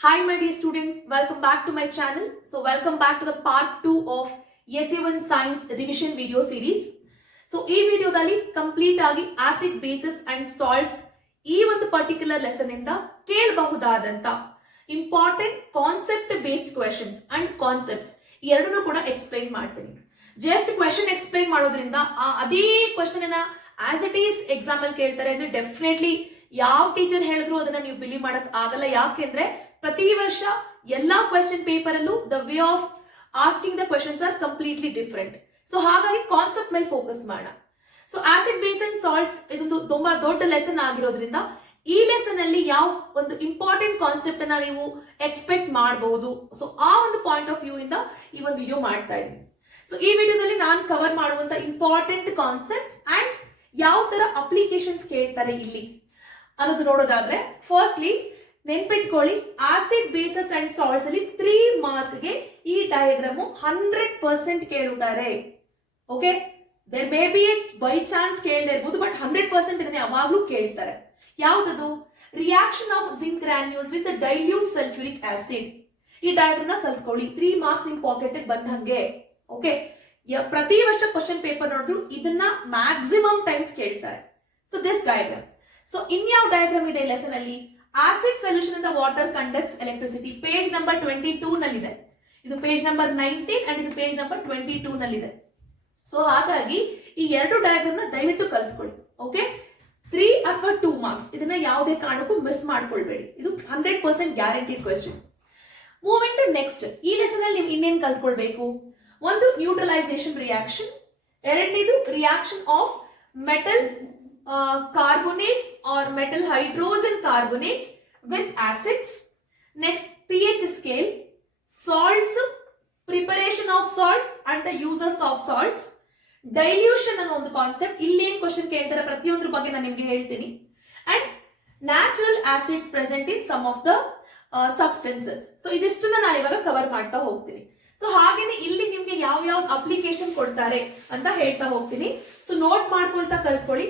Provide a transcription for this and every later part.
Hi my dear students, welcome back to my channel. So welcome back to the part 2 of SA1 Science Revision video series. So ಈ ವಿಡಿಯೋದಲ್ಲಿ complete ಆಗಿ acid bases and salts ಈ ಒಂದು particular lesson ಇಂದ ಕೇಳಬಹುದಾದಂತ important concept based questions and concepts ಎರಡನ್ನೂ ಕೂಡ explain ಮಾಡ್ತೀನಿ. ಜಸ್ಟ್ ಕ್ವೆಶನ್ ಎಕ್ಸ್ಪ್ಲೈನ್ ಮಾಡೋದ್ರಿಂದ ಅದೇ ಕ್ವೆಶನ್ ಅನ್ನ ಆಸ್ ಇಟ್ ಈಸ್ ಎಕ್ಸಾಮ್ ಅಲ್ಲಿ ಕೇಳ್ತಾರೆ ಅಂದ್ರೆ ಡೆಫಿನೆಟ್ಲಿ ಯಾವ ಟೀಚರ್ ಹೇಳಿದ್ರು ಅದನ್ನ ನೀವು ಬಿಲೀವ್ ಮಾಡಕ್ ಆಗಲ್ಲ. ಯಾಕೆಂದ್ರೆ ಪ್ರತಿ ವರ್ಷ ಎಲ್ಲಾ ಕ್ವೆಶನ್ ಪೇಪರ್ ಅಲ್ಲೂ the way of asking the questions are completely different. So ಹಾಗಾಗಿ ಕಾನ್ಸೆಪ್ಟ್ ಮೇಲೆ ಫೋಕಸ್ ಮಾಡೋಣ. So acid base and salts ಇದೊಂದು ತುಂಬಾ ದೊಡ್ಡ ಲೆಸನ್ ಆಗಿರೋದ್ರಿಂದ ಈ ಲೆಸನ್ ಅಲ್ಲಿ ಯಾವ ಒಂದು ಇಂಪಾರ್ಟೆಂಟ್ ಕಾನ್ಸೆಪ್ಟ್ ಅನ್ನ ನೀವು ಎಕ್ಸ್ಪೆಕ್ಟ್ ಮಾಡಬಹುದು. ಸೊ ಆ ಒಂದು ಪಾಯಿಂಟ್ ಆಫ್ ವ್ಯೂ ಇಂದ ಈ ಒಂದು ವಿಡಿಯೋ ಮಾಡ್ತಾ ಇದ್ದೀನಿ. ಸೊ ಈ ವಿಡಿಯೋದಲ್ಲಿ ನಾನು ಕವರ್ ಮಾಡುವಂತ ಇಂಪಾರ್ಟೆಂಟ್ ಕಾನ್ಸೆಪ್ಟ್ಸ್ ಅಂಡ್ ಯಾವ ತರ ಅಪ್ಲಿಕೇಶನ್ಸ್ ಕೇಳ್ತಾರೆ ಇಲ್ಲಿ ಅನ್ನೋದು ನೋಡೋದಾದ್ರೆ, ಫಸ್ಟ್ಲಿ ನೆನ್ಪಿಟ್ಕೊಳ್ಳಿ, ಆಸಿಡ್ ಬೇಸಸ್ ಅಂಡ್ ಸಾಲ್ಟ್ಸ್ ಅಲ್ಲಿ 3 ಮಾರ್ಕ್ಗೆ ಈ ಡಯಾಗ್ರಾಮ್ 100% ಕೇಳುತ್ತಾರೆ. Okay, there may be by chance ಕೇಳದೇ ಇರ್ಬೋದು, ಬಟ್ 100% ಇದನ್ನ ಯಾವಾಗ್ಲೂ ಕೇಳ್ತಾರೆ. ಯಾವ್ದದು? Reaction of zinc granules with dilute sulphuric acid. ಈ ಡಯಾಗ್ರಾಮ್ ನ ಕಲ್ತ್ಕೊಳ್ಳಿ, 3 ಮಾರ್ಕ್ಸ್ ನಿಮ್ ಪಾಕೆಟ್ ಬಂದಂಗೆ. ಓಕೆ, ಪ್ರತಿ ವರ್ಷ ಕ್ವಶನ್ ಪೇಪರ್ ನೋಡಿದ್ರು ಇದನ್ನ ಮ್ಯಾಕ್ಸಿಮಮ್ ಟೈಮ್ಸ್ ಕೇಳ್ತಾರೆ. So this diagram. ಸೊ ಇನ್ಯಾವ ಡಯಾಗ್ರಾಮ್ ಇದೆ ಲೆಸನ್ ಅಲ್ಲಿ? Acid solution in the water conducts electricity. Page number 22 ನಲ್ಲಿದೆ. ಇದು ಪೇಜ್ ನಂಬರ್ 19 ಅಂಡ್ ಇದು ಪೇಜ್ ನಂಬರ್ 22 ನಲ್ಲಿದೆ. ಸೊ ಹಾಗಾಗಿ ಈ ಎರಡು ಡಯಾಗ್ರಾಮ್ ನ ದಯವಿಟ್ಟು ಕಲ್ತ್ಕೊಳ್ಳಿ. ಓಕೆ, 3 ಅಥವಾ 2 ಮಾರ್ಕ್ಸ್, ಇದನ್ನ ಯಾವುದೇ ಕಾರಣಕ್ಕೂ ಮಿಸ್ ಮಾಡ್ಕೊಳ್ಬೇಡಿ. ಇದು 100% guaranteed question. Moving to next, ಈ ಲೆಸನ್ ಅಲ್ಲಿ ನೀವು ಇನ್ನೇನ್ ಕಲ್ತ್ಕೊಳ್ಬೇಕು? ಒಂದು ನ್ಯೂಟ್ರಲೈಸೇಷನ್ ರಿಯಾಕ್ಷನ್, ಎರಡನೇದು reaction of metal carbonates or metal hydrogen carbonates with acids. Next, pH scale, salts, preparation of salts and the uses of salts, dilution ಅನ್ನೋ ಒಂದು concept. ಇಲ್ಲಿ ಏನ್ ಕ್ವೆಶ್ಚನ್ ಕೇಳ್ತಾರೆ ಪ್ರತಿಯೊಂದ್ರ ಬಗ್ಗೆ ನಾನು ನಿಮಗೆ ಹೇಳ್ತೀನಿ. And natural acids present in some of the substances. So ಇದಿಷ್ಟನ್ನ ನಾನು ಇವಾಗ ಕವರ್ ಮಾಡ್ತಾ ಹೋಗ್ತೀನಿ. ಸೊ ಹಾಗೇನೆ ಇಲ್ಲಿ ನಿಮ್ಗೆ ಯಾವ ಯಾವ ಅಪ್ಲಿಕೇಶನ್ ಕೊಡ್ತಾರೆ ಅಂತ ಹೇಳ್ತಾ ಹೋಗ್ತೀನಿ. ಸೊ ನೋಟ್ ಮಾಡ್ಕೊಳ್ತಾ ಕಲ್ತ್ಕೊಳ್ಳಿ.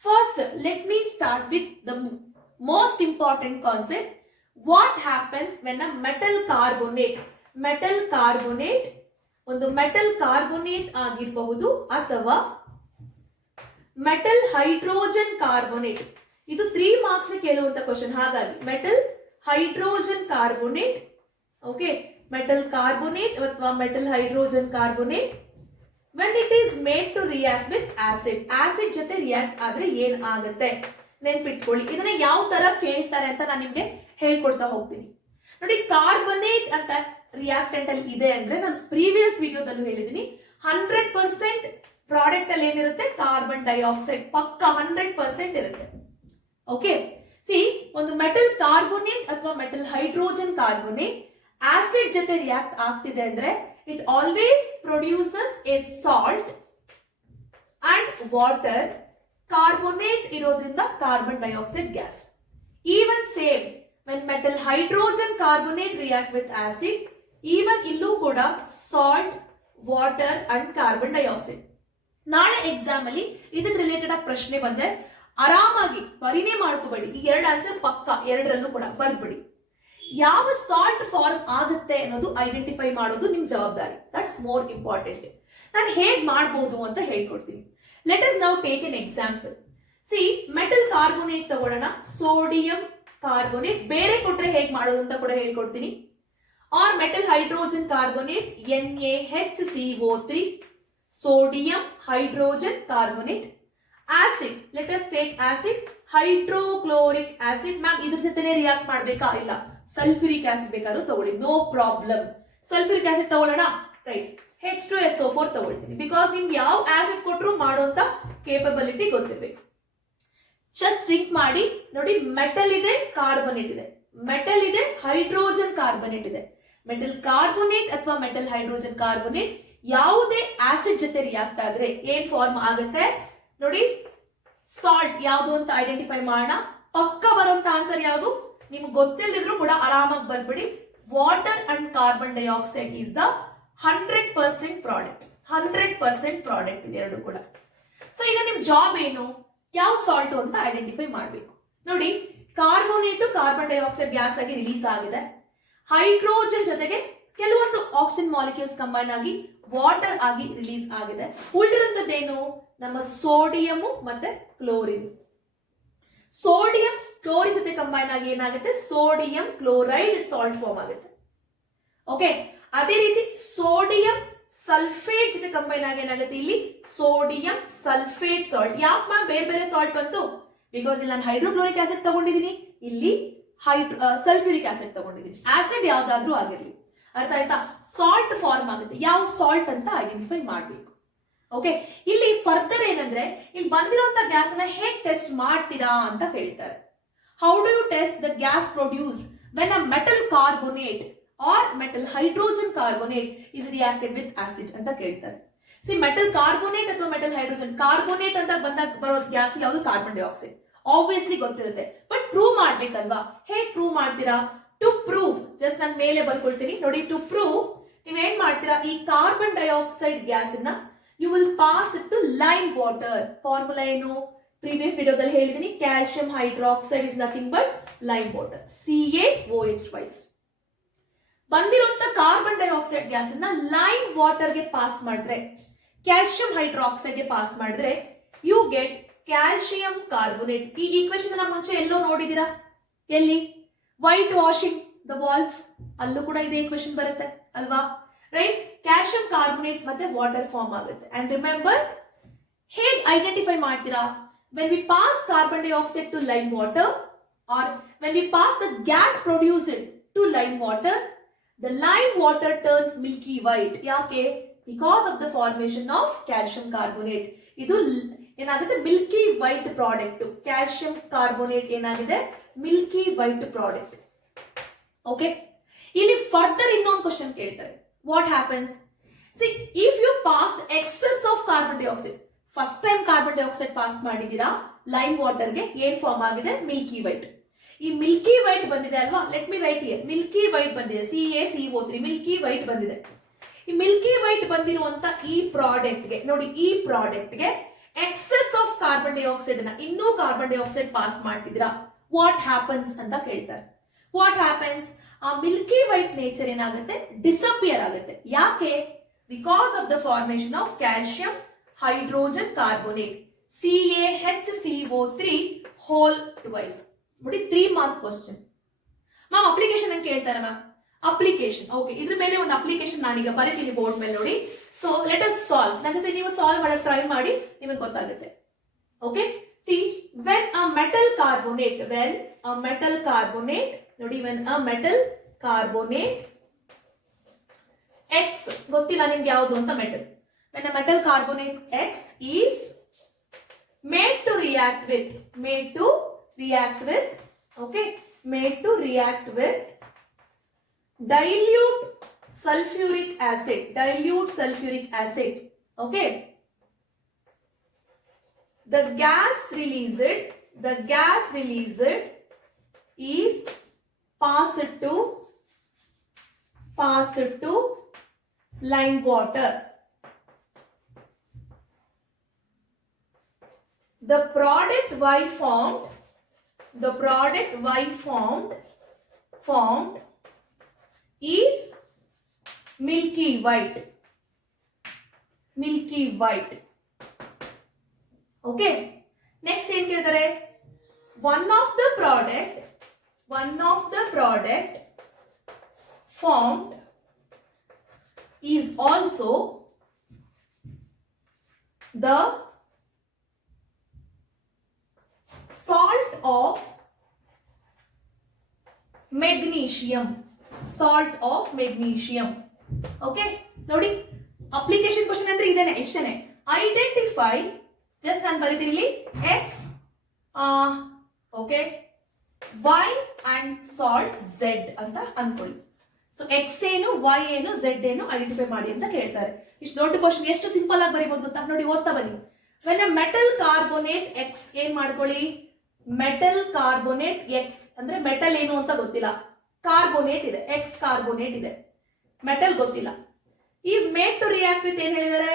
First, let me start with the most important concept. What happens when a metal carbonate ಒಂದು metal carbonate ಆಗಿರಬಹುದು ಅಥವಾ metal hydrogen carbonate. ಇದು 3 ಮಾರ್ಕ್ಸ್ ಕೇಳುವಂತ ಕ್ವೆಶ್ಚನ್. ಹಾಗಾಗಿ metal hydrogen carbonate, okay, metal carbonate ಅಥವಾ metal hydrogen carbonate when it is made to react with acid. Acid ಜೊತೆ react ಆದ್ರೆ ಏನ್ ಆಗುತ್ತೆ ನೆನ್ಪಿಟ್ಕೊಳ್ಳಿ. ಇದನ್ನ ಯಾವ ತರ ಕೇಳ್ತಾರೆ ಅಂತ ನಾನು ನಿಮ್ಗೆ ಹೇಳ್ಕೊಡ್ತಾ ಹೋಗ್ತೀನಿ. ನೋಡಿ, ಕಾರ್ಬನೇಟ್ ಅಂತ ರಿಯಾಕ್ಟೆಂಟ್ ಅಲ್ಲಿ ಇದೆ ಅಂದ್ರೆ ನಾನು ಪ್ರೀವಿಯಸ್ ವಿಡಿಯೋದಲ್ಲೂ ಹೇಳಿದೀನಿ, 100% ಪ್ರಾಡಕ್ಟ್ ಅಲ್ಲಿ ಏನಿರುತ್ತೆ? ಕಾರ್ಬನ್ ಡೈಆಕ್ಸೈಡ್ ಪಕ್ಕ 100% ಇರುತ್ತೆ. ಓಕೆ, ಸಿ, ಒಂದು ಮೆಟಲ್ ಕಾರ್ಬೋನೇಟ್ ಅಥವಾ ಮೆಟಲ್ ಹೈಡ್ರೋಜನ್ ಕಾರ್ಬೋನೇಟ್ ಆಸಿಡ್ ಜೊತೆ ರಿಯಾಕ್ಟ್ ಆಗ್ತಿದೆ ಅಂದ್ರೆ it always produces a salt and water. Carbonate ಇರೋದ್ರಿಂದ carbon dioxide gas. Even same when metal hydrogen carbonate react with acid, even ಇಲ್ಲೂ ಕೂಡ salt, water and carbon dioxide. ನಾಳೆ exam ಅಲ್ಲಿ ಇದಕ್ಕೆ related ಆಗಿ ಪ್ರಶ್ನೆ ಬಂದ್ರೆ ಆರಾಮಾಗಿ ಬರೀನೇ ಮಾಡ್ಕೋಬೇಡಿ. ಈ ಎರಡು ಆನ್ಸರ್ ಪಕ್ಕ, ಎರಡರಲ್ಲೂ ಕೂಡ ಬರ್ದ್ಬಿಡಿ. ಯಾವ ಸಾಲ್ಟ್ ಫಾರ್ಮ್ ಆಗುತ್ತೆ ಅನ್ನೋದು ಐಡೆಂಟಿಫೈ ಮಾಡೋದು ನಿಮ್ ಜವಾಬ್ದಾರಿ. That's more important. ನಾನು ಹೇಗ್ ಮಾಡಬಹುದು ಅಂತ ಹೇಳ್ಕೊಡ್ತೀನಿ. Let us now take an example. See, metal carbonate ತಗೊಳ್ಳೋಣ, ಸೋಡಿಯಂ ಕಾರ್ಬೋನೇಟ್. ಬೇರೆ ಕೊಟ್ರೆ ಹೇಗ್ ಮಾಡೋದು ಅಂತ ಕೂಡ ಹೇಳ್ಕೊಡ್ತೀನಿ. Or metal hydrogen carbonate, NaHCO3, sodium hydrogen carbonate. Acid, let us take acid, hydrochloric acid. Ma'am ಇದ್ರ ಜೊತೆನೆ ರಿಯಾಕ್ಟ್ ಮಾಡ್ಬೇಕಾ? ಇಲ್ಲ, ಸಲ್ಫ್ಯೂರಿಕ್ ಆಸಿಡ್ ಬೇಕಾದ್ರೂ ತಗೊಳ್ಳಿ, ನೋ ಪ್ರಾಬ್ಲಮ್. ಸಲ್ಫ್ಯೂರಿಕ್ ಆಸಿಡ್ ತಗೊಳ್ಳೋಣ, ರೈಟ್, H2SO4 ತಗೊಳ್ತೀನಿ. ಬಿಕಾಸ್ ನಿಮ್ಗೆ ಯಾವ ಆಸಿಡ್ ಕೊಟ್ಟರು ಮಾಡುವಂತ ಕೇಪಬಿಲಿಟಿ ಗೊತ್ತಿರ್ಬೇಕು. ಜಸ್ಟ್ ಥಿಂಕ್ ಮಾಡಿ ನೋಡಿ, ಮೆಟಲ್ ಇದೆ, ಕಾರ್ಬನೇಟ್ ಇದೆ, ಮೆಟಲ್ ಇದೆ, ಹೈಡ್ರೋಜನ್ ಕಾರ್ಬನೇಟ್ ಇದೆ. ಮೆಟಲ್ ಕಾರ್ಬೋನೇಟ್ ಅಥವಾ ಮೆಟಲ್ ಹೈಡ್ರೋಜನ್ ಕಾರ್ಬೋನೇಟ್ ಯಾವುದೇ ಆಸಿಡ್ ಜೊತೆ ರಿಯಾಕ್ಟ್ ಆದ್ರೆ ಏನ್ ಫಾರ್ಮ್ ಆಗುತ್ತೆ ನೋಡಿ? ಸಾಲ್ಟ್. ಯಾವುದು ಅಂತ ಐಡೆಂಟಿಫೈ ಮಾಡೋಣ. ಪಕ್ಕ ಬರುವಂತ ಆನ್ಸರ್ ಯಾವುದು? ನಿಮ್ಗೆ ಗೊತ್ತಿಲ್ಲದಿದ್ರು ಕೂಡ ಆರಾಮಾಗಿ ಬರ್ಬಿಡಿ. Water and carbon dioxide is the 100% product. 100% product ಇದೆ ಎರಡು ಕೂಡ. ಸೊ ಈಗ ನಿಮ್ ಜಾಬ್ ಏನು? ಯಾವ ಸಾಲ್ಟ್ ಅಂತ ಐಡೆಂಟಿಫೈ ಮಾಡಬೇಕು. ನೋಡಿ, ಕಾರ್ಬೋನೇಟ್ ಕಾರ್ಬನ್ ಡೈಆಕ್ಸೈಡ್ ಗ್ಯಾಸ್ ಆಗಿ ರಿಲೀಸ್ ಆಗಿದೆ. ಹೈಡ್ರೋಜನ್ ಜೊತೆಗೆ ಕೆಲವೊಂದು ಆಕ್ಸಿಜನ್ ಮಾಲಿಕ್ಯೂಲ್ಸ್ ಕಂಬೈನ್ ಆಗಿ ವಾಟರ್ ಆಗಿ ರಿಲೀಸ್ ಆಗಿದೆ. ಉಳಿದಿರುವಂತದ್ದೇನು? ನಮ್ಮ ಸೋಡಿಯಂ ಮತ್ತೆ ಕ್ಲೋರಿನ್. ಸೋಡಿಯಂ ಕ್ಲೋರಿನ್ ಜೊತೆ ಕಂಬೈನ್ ಆಗಿ ಏನಾಗುತ್ತೆ? ಸೋಡಿಯಂ ಕ್ಲೋರೈಡ್ ಸಾಲ್ಟ್ ಫಾರ್ಮ್ ಆಗುತ್ತೆ. ಓಕೆ, ಅದೇ ರೀತಿ ಸೋಡಿಯಂ ಸಲ್ಫೇಟ್ ಜೊತೆ ಕಂಬೈನ್ ಆಗಿ ಏನಾಗುತ್ತೆ? ಇಲ್ಲಿ ಸೋಡಿಯಂ ಸಲ್ಫೇಟ್ ಸಾಲ್ಟ್. ಯಾಕೆ ಮ್ಯಾಮ್ ಬೇರೆ ಬೇರೆ ಸಾಲ್ಟ್ ಬಂತು? ಬಿಕಾಸ್ ಇಲ್ಲಿ ನಾನು ಹೈಡ್ರೋಕ್ಲೋರಿಕ್ ಆಸಿಡ್ ತಗೊಂಡಿದ್ದೀನಿ, ಇಲ್ಲಿ ಸಲ್ಫ್ಯೂರಿಕ್ ಆಸಿಡ್ ತಗೊಂಡಿದ್ದೀನಿ. ಆಸಿಡ್ ಯಾವ್ದಾದ್ರೂ ಆಗಿರ್ಲಿ, ಅರ್ಥ ಆಯ್ತಾ? ಸಾಲ್ಟ್ ಫಾರ್ಮ್ ಆಗುತ್ತೆ. ಯಾವ ಸಾಲ್ಟ್ ಅಂತ ಐಡೆಂಟಿಫೈ ಮಾಡಬೇಕು. ಓಕೆ, ಇಲ್ಲಿ ಫರ್ದರ್ ಏನಂದ್ರೆ ಇಲ್ಲಿ ಬಂದಿರುವಂತ ಗ್ಯಾಸ್ ಅನ್ನ ಹೇಗೆ ಟೆಸ್ಟ್ ಮಾಡ್ತೀರಾ ಅಂತ ಕೇಳ್ತಾರೆ. How do you test the gas produced when a metal carbonate or metal hydrogen carbonate is reacted with acid ಅಂತ ಕೇಳ್ತಾರೆ. ಸಿ, ಮೆಟಲ್ ಕಾರ್ಬೋನೇಟ್ ಅಥವಾ ಮೆಟಲ್ ಹೈಡ್ರೋಜನ್. ಕಾರ್ಬೋನೇಟ್ ಅಂತ ಬಂದಾಗ ಬರೋ ಗ್ಯಾಸ್ ಯಾವುದು? Carbon dioxide. ಆಬ್ವಿಯಸ್ಲಿ ಗೊತ್ತಿರುತ್ತೆ, ಬಟ್ ಪ್ರೂವ್ ಮಾಡ್ಬೇಕಲ್ವಾ? ಹೇಗೆ ಪ್ರೂವ್ ಮಾಡ್ತೀರಾ? ಟು ಪ್ರೂವ್, ಜಸ್ಟ್ ನಾನು ಮೇಲೆ ಬರ್ಕೊಳ್ತೀನಿ ನೋಡಿ. ಟು ಪ್ರೂವ್ ನೀವೇನ್ ಮಾಡ್ತೀರಾ? ಈ ಕಾರ್ಬನ್ ಡೈಆಕ್ಸೈಡ್ ಗ್ಯಾಸ್ ಅನ್ನ you will pass it to lime water. Formula ಏನು? ಪ್ರೀವಿಯಸ್ ವಿಡಿಯೋದಲ್ಲಿ ಹೇಳಿದೀನಿ. Calcium hydroxide is nothing but lime water, CaOH2. ಬಂದಿರುವಂತ ಕಾರ್ಬನ್ ಡೈಆಕ್ಸೈಡ್ ಗ್ಯಾಸ್ ಅನ್ನ ಲೈಮ್ ವಾಟರ್ ಗೆ ಪಾಸ್ ಮಾಡಿದ್ರೆ, ಕ್ಯಾಲ್ಸಿಯಂ ಹೈಡ್ರಾಕ್ಸೈಡ್ ಗೆ ಪಾಸ್ ಮಾಡಿದ್ರೆ ಯು ಗೆಟ್ ಕ್ಯಾಲ್ಸಿಯಂ ಕಾರ್ಬೋನೇಟ್. ಈ ಈಕ್ವೇಶನ್ ನಾವು ಮುಂಚೆ ಎಲ್ಲೋ ನೋಡಿದೀರಾ? ಎಲ್ಲಿ? ವೈಟ್ ವಾಷಿಂಗ್ ದ ವಾಲ್ಸ್, ಅಲ್ಲೂ ಕೂಡ ಇದೇ ಈಕ್ವೇಶನ್ ಬರುತ್ತೆ ಅಲ್ವಾ? ರೈಟ್? ಕ್ಯಾಲ್ಸಿಯಂ ಕಾರ್ಬೋನೇಟ್ ಮತ್ತೆ ವಾಟರ್ ಫಾರ್ಮ್ ಆಗುತ್ತೆ. ಅಂಡ್ ರಿಮೆಂಬರ್, ಹೇಗೆ ಐಡೆಂಟಿಫೈ ಮಾಡ್ತೀರಾ? When we pass carbon dioxide to lime water or when we pass the gas produced to lime water, the lime water turn milky white. ಯಾಕೆ? Because of the formation of calcium carbonate. ಇದು ಏನಾಗುತ್ತೆ? Milky white product. Calcium carbonate ಏನಾಗಿದೆ? Milky white product. Okay, ಇಲ್ಲಿ further ಇನ್ನೊಂದು question ಕೇಳ್ತಾರೆ. What happens? See, if you pass excess of carbon dioxide, first time carbon dioxide pass ಮಾಡಿದೀರಾ lime ವಾಟರ್ಗೆ, ಏನ್ form ಆಗಿದೆ? Milky white. ಈ ಮಿಲ್ಕಿ ವೈಟ್ ಬಂದಿದೆ ಅಲ್ವಾ? Let me write here. Milky white ಬಂದಿದೆ, CaCO3. ಮಿಲ್ಕಿ ವೈಟ್ ಬಂದಿದೆ. ಈ ಮಿಲ್ಕಿ ವೈಟ್ ಬಂದಿರುವಂತ ಈ ಪ್ರಾಡಕ್ಟ್ ಗೆ ನೋಡಿ, ಈ ಪ್ರಾಡಕ್ಟ್ ಗೆ ಎಕ್ಸೆಸ್ ಆಫ್ ಕಾರ್ಬನ್ ಡೈಆಕ್ಸೈಡ್ ಅನ್ನ, ಇನ್ನೂ ಕಾರ್ಬನ್ ಡೈಆಕ್ಸೈಡ್ ಪಾಸ್ ಮಾಡ್ತಿದ್ದೀರಾ, ವಾಟ್ ಹ್ಯಾಪನ್ಸ್ ಅಂತ ಕೇಳ್ತಾರೆ. What happens? ಆ ಮಿಲ್ಕಿ ವೈಟ್ ನೇಚರ್ ಏನಾಗುತ್ತೆ? ಡಿಸಪಿಯರ್ ಆಗುತ್ತೆ. ಯಾಕೆ? Because of the formation of calcium hydrogen carbonate, CaHCO3 whole twice. ನೋಡಿ, 3 ಮಾರ್ಕ್ ಕ್ವಶನ್. ಮ್ಯಾಮ್ ಅಪ್ಲಿಕೇಶನ್ ಅಂತ ಕೇಳ್ತಾರೆ ಮ್ಯಾಮ್. ಅಪ್ಲಿಕೇಶನ್, ಓಕೆ, ಇದ್ರ ಮೇಲೆ ಒಂದು ಅಪ್ಲಿಕೇಶನ್ ನಾನೀಗ ಬರೀತೀನಿ ಬೋರ್ಡ್ ಮೇಲೆ ನೋಡಿ. So let us solve. ನನ್ನ ಜೊತೆ ನೀವು ಸಾಲ್ವ್ ಮಾಡಕ್ಕೆ ಟ್ರೈ ಮಾಡಿ, ನಿಮಗೆ ಗೊತ್ತಾಗುತ್ತೆ. Okay, see, when a metal carbonate, ನೋಡಿ, when a metal carbonate X, ಗೊತ್ತಿಲ್ಲ ನಿಮ್ಗೆ ಯಾವುದು ಅಂತ metal. When a metal carbonate X is made to react with dilute sulfuric acid. Okay, the gas released is passed to lime water. The product Y formed is milky white. Okay, next ಏನ್ ಕೇಳ್ತಾರೆ? one of the product formed is also the salt of magnesium. Okay, ನೋಡಿ, application question ಅಂದ್ರೆ ಇದೇನೆ, ಇಷ್ಟೇನೆ. Identify, just ನಾನು ಬರೀತೀನಿ ಇಲ್ಲಿ X, okay, Y and salt Z ಅಂತ ಅನ್ಕೊಳ್ಳಿ. ಸೊ X ಏನು, Y ಏನು, Z ಏನು ಐಡೆಂಟಿಫೈ ಮಾಡಿ ಅಂತ ಕೇಳ್ತಾರೆ. ಇಷ್ಟು ದೊಡ್ಡ ಕ್ವಶನ್ ಎಷ್ಟು ಸಿಂಪಲ್ ಆಗಿ ಬರೀಬಹುದು ಗೊತ್ತಾ? ನೋಡಿ, ಓದ್ತಾ ಬನ್ನಿ. When a metal carbonate X, ಏನ್ ಮಾಡ್ಕೊಳ್ಳಿ? ಮೆಟಲ್ ಕಾರ್ಬೋನೇಟ್ X ಅಂದ್ರೆ ಮೆಟಲ್ ಏನು ಅಂತ ಗೊತ್ತಿಲ್ಲ, ಕಾರ್ಬೋನೇಟ್ ಇದೆ, X ಕಾರ್ಬೋನೇಟ್ ಇದೆ, ಮೆಟಲ್ ಗೊತ್ತಿಲ್ಲ. Is made to react with ಏನ್ ಹೇಳಿದ್ದಾರೆ?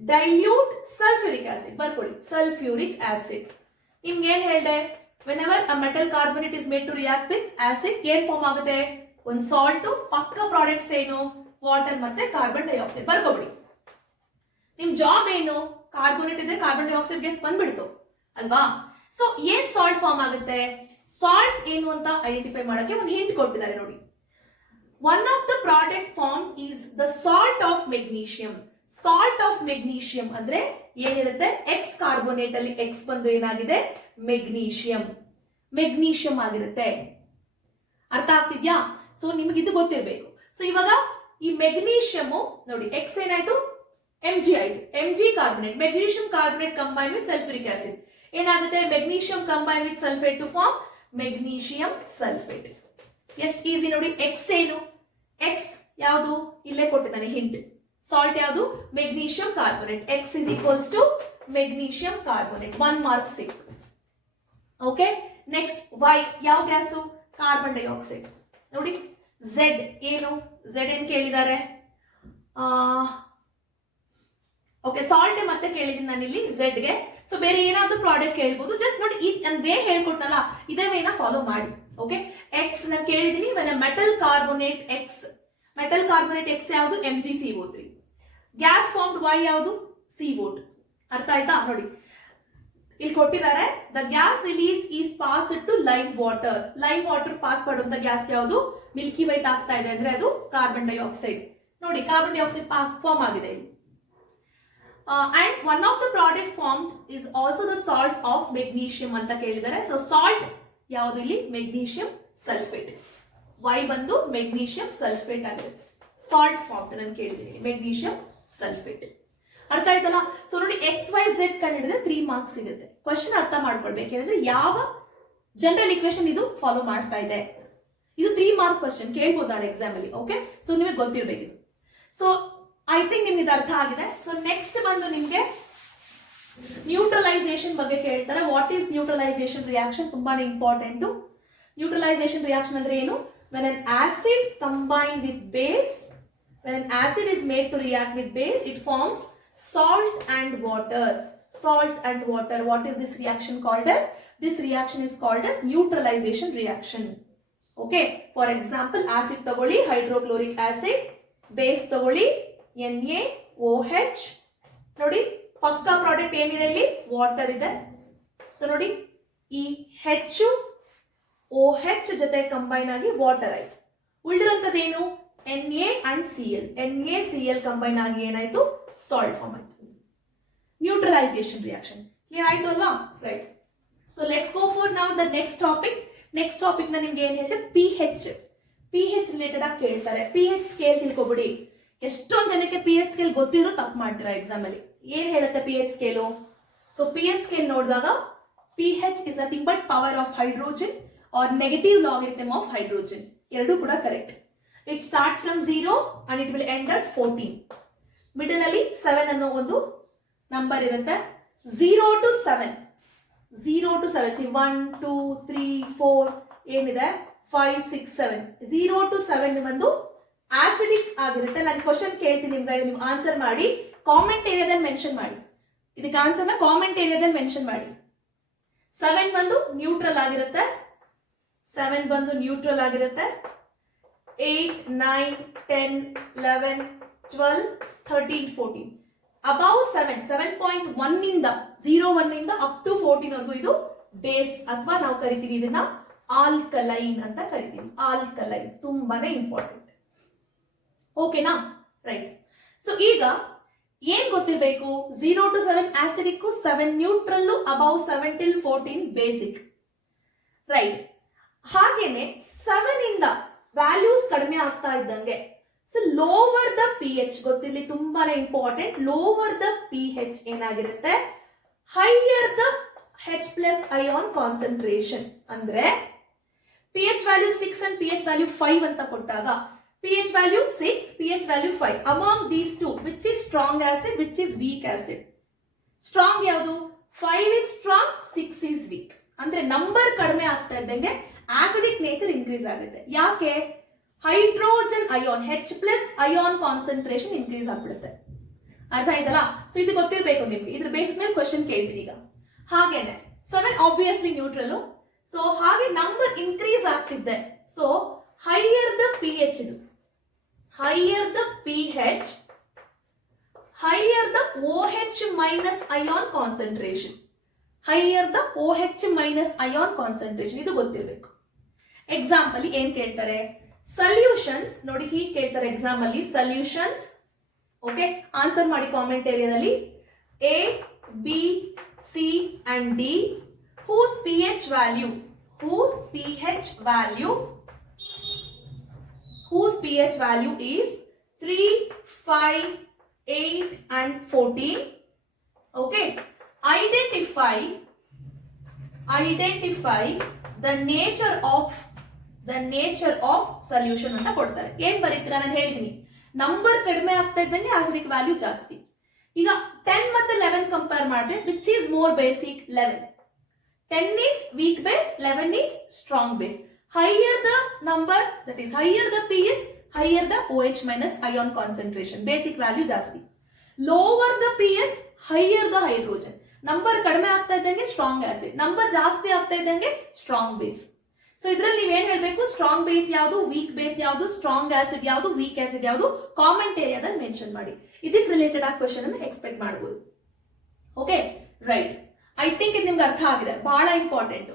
Dilute sulphuric acid. ಬರ್ಕೊಳ್ಳಿ, ಸಲ್ಫ್ಯೂರಿಕ್ ಆಸಿಡ್. ನಿಮ್ಗೆ ಏನ್ ಹೇಳಿದೆ? Whenever a metal carbonate is made to react with acid, ಏನ್ ಫಾರ್ಮ್ ಆಗುತ್ತೆ? ಒಂದು ಸಾಲ್ಟ್, ಪಕ್ಕ ಪ್ರಾಡಕ್ಟ್ಸ್ ಏನು, ವಾಟರ್ ಮತ್ತೆ ಕಾರ್ಬನ್ ಡೈಆಕ್ಸೈಡ್. ಬರ್ಕೊಬಿಡಿ. ನಿಮ್ ಜಾಬ್ ಏನು, ಕಾರ್ಬೋನೇಟ್ ಇದೆ, ಕಾರ್ಬನ್ ಡೈಆಕ್ಸೈಡ್ ಗ್ಯಾಸ್ ಬಂದ್ಬಿಡ್ತು ಅಲ್ವಾ. ಸೊ ಏನ್ ಸಾಲ್ಟ್ ಫಾರ್ಮ್ ಆಗುತ್ತೆ, ಸಾಲ್ಟ್ ಏನು ಅಂತ ಐಡೆಂಟಿಫೈ ಮಾಡಕ್ಕೆ ಒಂದು ಹಿಂಟ್ ಕೊಟ್ಟಿದ್ದಾರೆ ನೋಡಿ. One of the product form is the salt of magnesium. Salt of magnesium ಅಂದ್ರೆ ಏನಿರುತ್ತೆ, ಎಕ್ಸ್ ಕಾರ್ಬೋನೇಟ್ ಅಲ್ಲಿ ಎಕ್ಸ್ ಬಂದು ಏನಾಗಿದೆ, ಮೆಗ್ನೀಷಿಯಂ. ಮೆಗ್ನೀಷಿಯಂ ಆಗಿರುತ್ತೆ. ಅರ್ಥ ಆಗ್ತಿದ್ಯಾ? ಸೊ ನಿಮ್ಗೆ ಇದು ಗೊತ್ತಿರ್ಬೇಕು. ಸೊ ಇವಾಗ ಈ ಮೆಗ್ನೀಷಿಯಂ ನೋಡಿ, ಎಕ್ಸ್ ಏನಾಯ್ತು, Mg ಆಯ್ತು, Mg carbonate, magnesium carbonate combine with sulphuric acid ಏನಾಗುತ್ತೆ, magnesium combine with sulphate to form magnesium sulphate. ಎಷ್ಟು ಈಸಿ ನೋಡಿ. ಎಕ್ಸ್ ಏನು, ಎಕ್ಸ್ ಯಾವುದು ಇಲ್ಲೇ ಕೊಟ್ಟಿದ್ದಾನೆ ಹಿಂಟ್. ಸಾಲ್ಟ್ ಯಾವುದು, magnesium carbonate. X is equals to magnesium carbonate. 1 mark ಸಿಕ್. ಓಕೆ. ನೆಕ್ಸ್ಟ್ ವೈ ಯಾವ ಗ್ಯಾಸು, ಕಾರ್ಬನ್ ಡೈಆಕ್ಸೈಡ್. ನೋಡಿ ಝೆಡ್ ಏನು, ಝೆಡ್ ಏನ್ ಕೇಳಿದ್ದಾರೆ, ಓಕೆ ಸಾಲ್ಟ್ ಮತ್ತೆ ಕೇಳಿದೀನಿ ನಾನು ಇಲ್ಲಿ ಝೆಡ್ ಗೆ. ಸೊ ಬೇರೆ ಏನಾದ್ರೂ ಪ್ರಾಡಕ್ಟ್ ಕೇಳ್ಬೋದು. ಜಸ್ಟ್ ನೋಡಿ ಈ ನಾನು ವೇ ಹೇಳ್ಕೊಟ್ನಲ್ಲ, ಇದೇ ವೇನ ಫಾಲೋ ಮಾಡಿ. ಓಕೆ. ಎಕ್ಸ್ ನಾನು ಕೇಳಿದೀನಿ, metal carbonate X, metal carbonate X ಯಾವುದು, MgCO3. ಗ್ಯಾಸ್ ಫಾರ್ಮ್ಡ್ ವೈ ಯಾವುದು, CO2. ಅರ್ಥ ಆಯ್ತಾ? ನೋಡಿ ಇಲ್ಲಿ ಕೊಟ್ಟಿದ್ದಾರೆ, the gas released is passed to lime water. Lime water pass ಮಾಡುವಂತ ಗ್ಯಾಸ್ ಯಾವುದು, ಮಿಲ್ಕಿ ವೈಟ್ ಆಗ್ತಾ ಇದೆ ಅಂದ್ರೆ ಅದು ಕಾರ್ಬನ್ ಡೈಆಕ್ಸೈಡ್. ನೋಡಿ ಕಾರ್ಬನ್ ಡೈಆಕ್ಸೈಡ್ ಫಾರ್ಮ್ ಆಗಿದೆ ಇಲ್ಲಿ. And one of the product formed is also the salt of magnesium ಅಂತ ಕೇಳಿದ್ದಾರೆ. ಸೊ ಸಾಲ್ಟ್ ಯಾವುದು ಇಲ್ಲಿ, ಮೆಗ್ನೀಷಿಯಂ ಸಲ್ಫೇಟ್. ವೈ ಬಂದು ಮೆಗ್ನೀಷಿಯಂ ಸಲ್ಫೇಟ್ ಆಗಿರುತ್ತೆ. ಸಾಲ್ಟ್ ಫಾರ್ಮ್ ನಾನು ಕೇಳಿದ್ದೀನಿ, ಮೆಗ್ನೀಷಿಯಂ ಸಲ್ಫೇಟ್. ಅರ್ಥ ಆಯ್ತಲ್ಲ? ಸೊ ನೋಡಿ XYZ ಕಂಡಿಡಿದ್ರೆ 3 ಮಾರ್ಕ್ಸ್ ಸಿಗುತ್ತೆ. ಕ್ವಶನ್ ಅರ್ಥ ಮಾಡ್ಕೊಳ್ಬೇಕಂದ್ರೆ ಯಾವ ಜನರಲ್ ಇಕ್ವೇಶನ್ ಇದು ಫಾಲೋ ಮಾಡ್ತಾ ಇದೆ. ಇದು 3 ಮಾರ್ಕ್ ಕ್ವಶನ್ ಕೇಳ್ಬೋದು ನಾಳೆ ಎಕ್ಸಾಮ್ ಅಲ್ಲಿ. ಓಕೆ. ಸೊ ನಿಮಗೆ ಗೊತ್ತಿರಬೇಕಿದು. ಸೊ ಐ ಥಿಂಕ್ ನಿಮ್ಗೆ ಇದು ಅರ್ಥ ಆಗಿದೆ. ಸೊ ನೆಕ್ಸ್ಟ್ ಬಂದು ನಿಮ್ಗೆ ನ್ಯೂಟ್ರಲೈಸೇಷನ್ ಬಗ್ಗೆ ಕೇಳ್ತಾರೆ. ವಾಟ್ ಈಸ್ ನ್ಯೂಟ್ರಲೈಸೇಷನ್ ರಿಯಾಕ್ಷನ್, ತುಂಬಾನೇ ಇಂಪಾರ್ಟೆಂಟ್. ನ್ಯೂಟ್ರಲೈಸೇಷನ್ ರಿಯಾಕ್ಷನ್ ಅಂದ್ರೆ ಏನು, when an acid combined with base, when an acid is made to react with base, it forms salt and water. Salt and water. What is this reaction called as? This reaction is called as neutralization reaction. Okay. For example, acid ತಗೊಳ್ಳಿ, hydrochloric acid, base ತಗೊಳ್ಳಿ, NaOH. ನೋಡಿ ಪಕ್ಕ product ಏನಿದೆ ಇಲ್ಲಿ, water ಇದೆ. So ನೋಡಿ ಈ H OH ಜೊತೆ ಕಂಬೈನ್ ಆಗಿ ವಾಟರ್ ಆಯ್ತು. ಉಳಿದಿರೋಂಥದ್ದೇನು, Na and Cl. NaCl combine ಆಗಿ ಏನಾಯ್ತು, ಸಾಲ್ಟ್ ಫಾರ್ಮ್ ಆಯ್ತು. ನ್ಯೂಟ್ರಲೈಸೇಷನ್ ರಿಯಾಕ್ಷನ್ ಕ್ಲಿಯರ್ ಆಯ್ತು ಅಲ್ವಾ? Right. So let's go for now the next topic. Next topic ನ ನಿಮ್ಗೆ ಏನ್ ಹೇಳ್ತಾರೆ, pH. pH ರಿಲೇಟೆಡ್ ಆಗಿ ಕೇಳ್ತಾರೆ. pH ಸ್ಕೇಲ್ ತಿಳ್ಕೊಬಿಡಿ. ಎಷ್ಟೊಂದು ಜನಕ್ಕೆ pH ಸ್ಕೇಲ್ ಗೊತ್ತಿದ್ರು ತಪ್ಪು ಮಾಡ್ತೀರಾ ಎಕ್ಸಾಮ್ ಅಲ್ಲಿ. ಏನ್ ಹೇಳುತ್ತೆ pH scale? So pH scale ನೋಡಿದಾಗ pH is nothing but power of hydrogen or negative logarithm of hydrogen. ಎರಡೂ ಕೂಡ correct. It starts from 0 and it will end at 14. Middle ಅಲ್ಲಿ 7 ಅನ್ನೋ ಒಂದು ನಂಬರ್ ಇರುತ್ತೆ. 0 to 7, 0 to 7, ಸಿ 1 2 3 4 ಏನಿದೆ 5 6 7, 0 to 7 ಒಂದು acidic ಆಗಿರುತ್ತೆ. ನಾನು ಕ್ವಶನ್ ಕೇಳ್ತೀನಿ ನಿಮ್ಗೆ, ನೀವು ಆನ್ಸರ್ ಮಾಡಿ ಕಾಮೆಂಟ್ ಏರಿಯಾದಲ್ಲಿ ಮೆನ್ಷನ್ ಮಾಡಿ. ಇದಕ್ಕೆ ಆನ್ಸರ್ನ ಕಾಮೆಂಟ್ ಏರಿಯಾದಲ್ಲಿ ಮೆನ್ಷನ್ ಮಾಡಿ. 7 ಬಂದು ನ್ಯೂಟ್ರಲ್ ಆಗಿರುತ್ತೆ. 7 ಬಂದು ನ್ಯೂಟ್ರಲ್ ಆಗಿರುತ್ತೆ. 8 9 10 11 12 13 14 ಅಬೌವ್ 7 7.1 ಇಂದ 0.1 ಇಂದ ಅಪ್ ಟು 14 ವರೆಗೂ ಇದು ಬೇಸ್ ಅಥವಾ ನಾವು ಕರಿತೀವಿ ಇದನ್ನ ಆಲ್ಕಲೈನ್ ಅಂತ ಕರಿತೀವಿ. ಆಲ್ಕಲೈನ್ ತುಂಬಾನೇ ಇಂಪಾರ್ಟೆಂಟ್. ಓಕೆನಾ? ರೈಟ್. ಸೊ ಈಗ ಏನ್ ಗೊತ್ತಿರಬೇಕು, 0 to 7 acidic, 7 neutral, above 7 till 14 basic. Right. ಹಾಗೇನೆ 7 ಇಂದ ವ್ಯಾಲ್ಯೂಸ್ ಕಡಿಮೆ ಆಗ್ತಾ ಇದ್ದಂಗೆ, ಸೊ ಲೋವರ್ ದ pH ಗೊತ್ತಿರಲಿ, ತುಂಬಾನೇ ಇಂಪಾರ್ಟೆಂಟ್. ಲೋವರ್ ದ pH ಏನಾಗಿರುತ್ತೆ, higher the H+ ion concentration. ಅಂದ್ರೆ pH value 6 and pH value 5 ಅಂತ ಕೊಟ್ಟಾಗ, pH value 6, pH value 5. Among these two, which is strong acid, which is weak acid? Strong ಯಾವುದು? 5 is strong, 6 is weak. ಅಂದ್ರೆ number ಕಡಿಮೆ ಆಗ್ತಾ ಇದ್ದಂಗೆ acidic nature increase ಆಗುತ್ತೆ. ಯಾಕೆ? Hydrogen ion H+ ion concentration increase ಆಗ್ಬಿಡುತ್ತೆ. ಅರ್ಥ ಆಯ್ತಲ್ಲ? ಸೊ ಇದು ಗೊತ್ತಿರಬೇಕು ನಿಮ್ಗೆ. ಇದ್ರ ಬೇಸಿಸ್ ಮೇಲೆ ಕ್ವಶನ್ ಕೇಳ್ತೀನಿ ಈಗ. ಹಾಗೇನೆ 7 ಆಬ್ವಿಯಸ್ಲಿ ನ್ಯೂಟ್ರಲ್. ಸೊ ಹಾಗೆ ನಂಬರ್ ಇನ್ಕ್ರೀಸ್ ಆಗ್ತಿದ್ದೆ, ಸೊ ಹೈಯರ್ ದ pH ಇದು. Higher the pH, higher the OH minus ion concentration. Higher the OH minus ion concentration. ಇದು ಗೊತ್ತಿರಬೇಕು. ಎಕ್ಸಾಂಪಲ್ ಏನ್ ಕೇಳ್ತಾರೆ? ಸೊಲ್ಯೂಷನ್ಸ್ ನೋಡಿ, ಹೀಗೆ ಕೇಳ್ತಾರೆ ಎಕ್ಸಾಮ್ ಅಲ್ಲಿ. ಸೊಲ್ಯೂಷನ್ಸ್, ಓಕೆ, ಆನ್ಸರ್ ಮಾಡಿ ಕಾಮೆಂಟ್ ಏರಿಯಾದಲ್ಲಿ. A, B, C and D whose pH value is 3, 5, 8 and 14. Okay, identify the nature of solution ಅಂತ ಕೊಡ್ತಾರೆ. ಏನ್ ಬರೀತೀರಾ? ನಾನು ಹೇಳಿದೀನಿ, ನಂಬರ್ ಕಡಿಮೆ ಆಗ್ತಾ ಇದ್ದಂಗೆ ಆಸಿಡಿಕ್ ವ್ಯಾಲ್ಯೂ ಜಾಸ್ತಿ. ಈಗ 10 ಮತ್ತು 11 ಕಂಪೇರ್ ಮಾಡಿದ್ರೆ which is more basic? 11. 10 is weak base, 11 is strong base. Higher the number, that is higher the pH, higher the OH minus ion concentration. Basic value ಜಾಸ್ತಿ. Lower the pH, higher the hydrogen. Number ಕಡಿಮೆ ಆಗ್ತಾ ಇದ್ದಂಗೆ strong acid, number ಜಾಸ್ತಿ ಆಗ್ತಾ ಇದ್ದಂಗೆ strong base. So ಇದ್ರಲ್ಲಿ ನೀವೇನ್ ಹೇಳ್ಬೇಕು? ಸ್ಟ್ರಾಂಗ್ ಬೇಸ್ ಯಾವುದು, ವೀಕ್ ಬೇಸ್ ಯಾವುದು, ಸ್ಟ್ರಾಂಗ್ ಆಸಿಡ್ ಯಾವುದು, ವೀಕ್ ಆಸಿಡ್ ಯಾವುದು, ಕಾಮೆಂಟ್ ಏರಿಯಾದಲ್ಲಿ ಮೆನ್ಷನ್ ಮಾಡಿ. ಇದಕ್ಕೆ ರಿಲೇಟೆಡ್ ಆಗಿ ಕ್ವೆಶ್ಚನ್ ಅನ್ನು ಎಕ್ಸ್ಪೆಕ್ಟ್ ಮಾಡಬಹುದು. Okay, right. ಐ ಥಿಂಕ್ ಇದು ನಿಮ್ಗೆ ಅರ್ಥ ಆಗಿದೆ, ಬಹಳ ಇಂಪಾರ್ಟೆಂಟ್.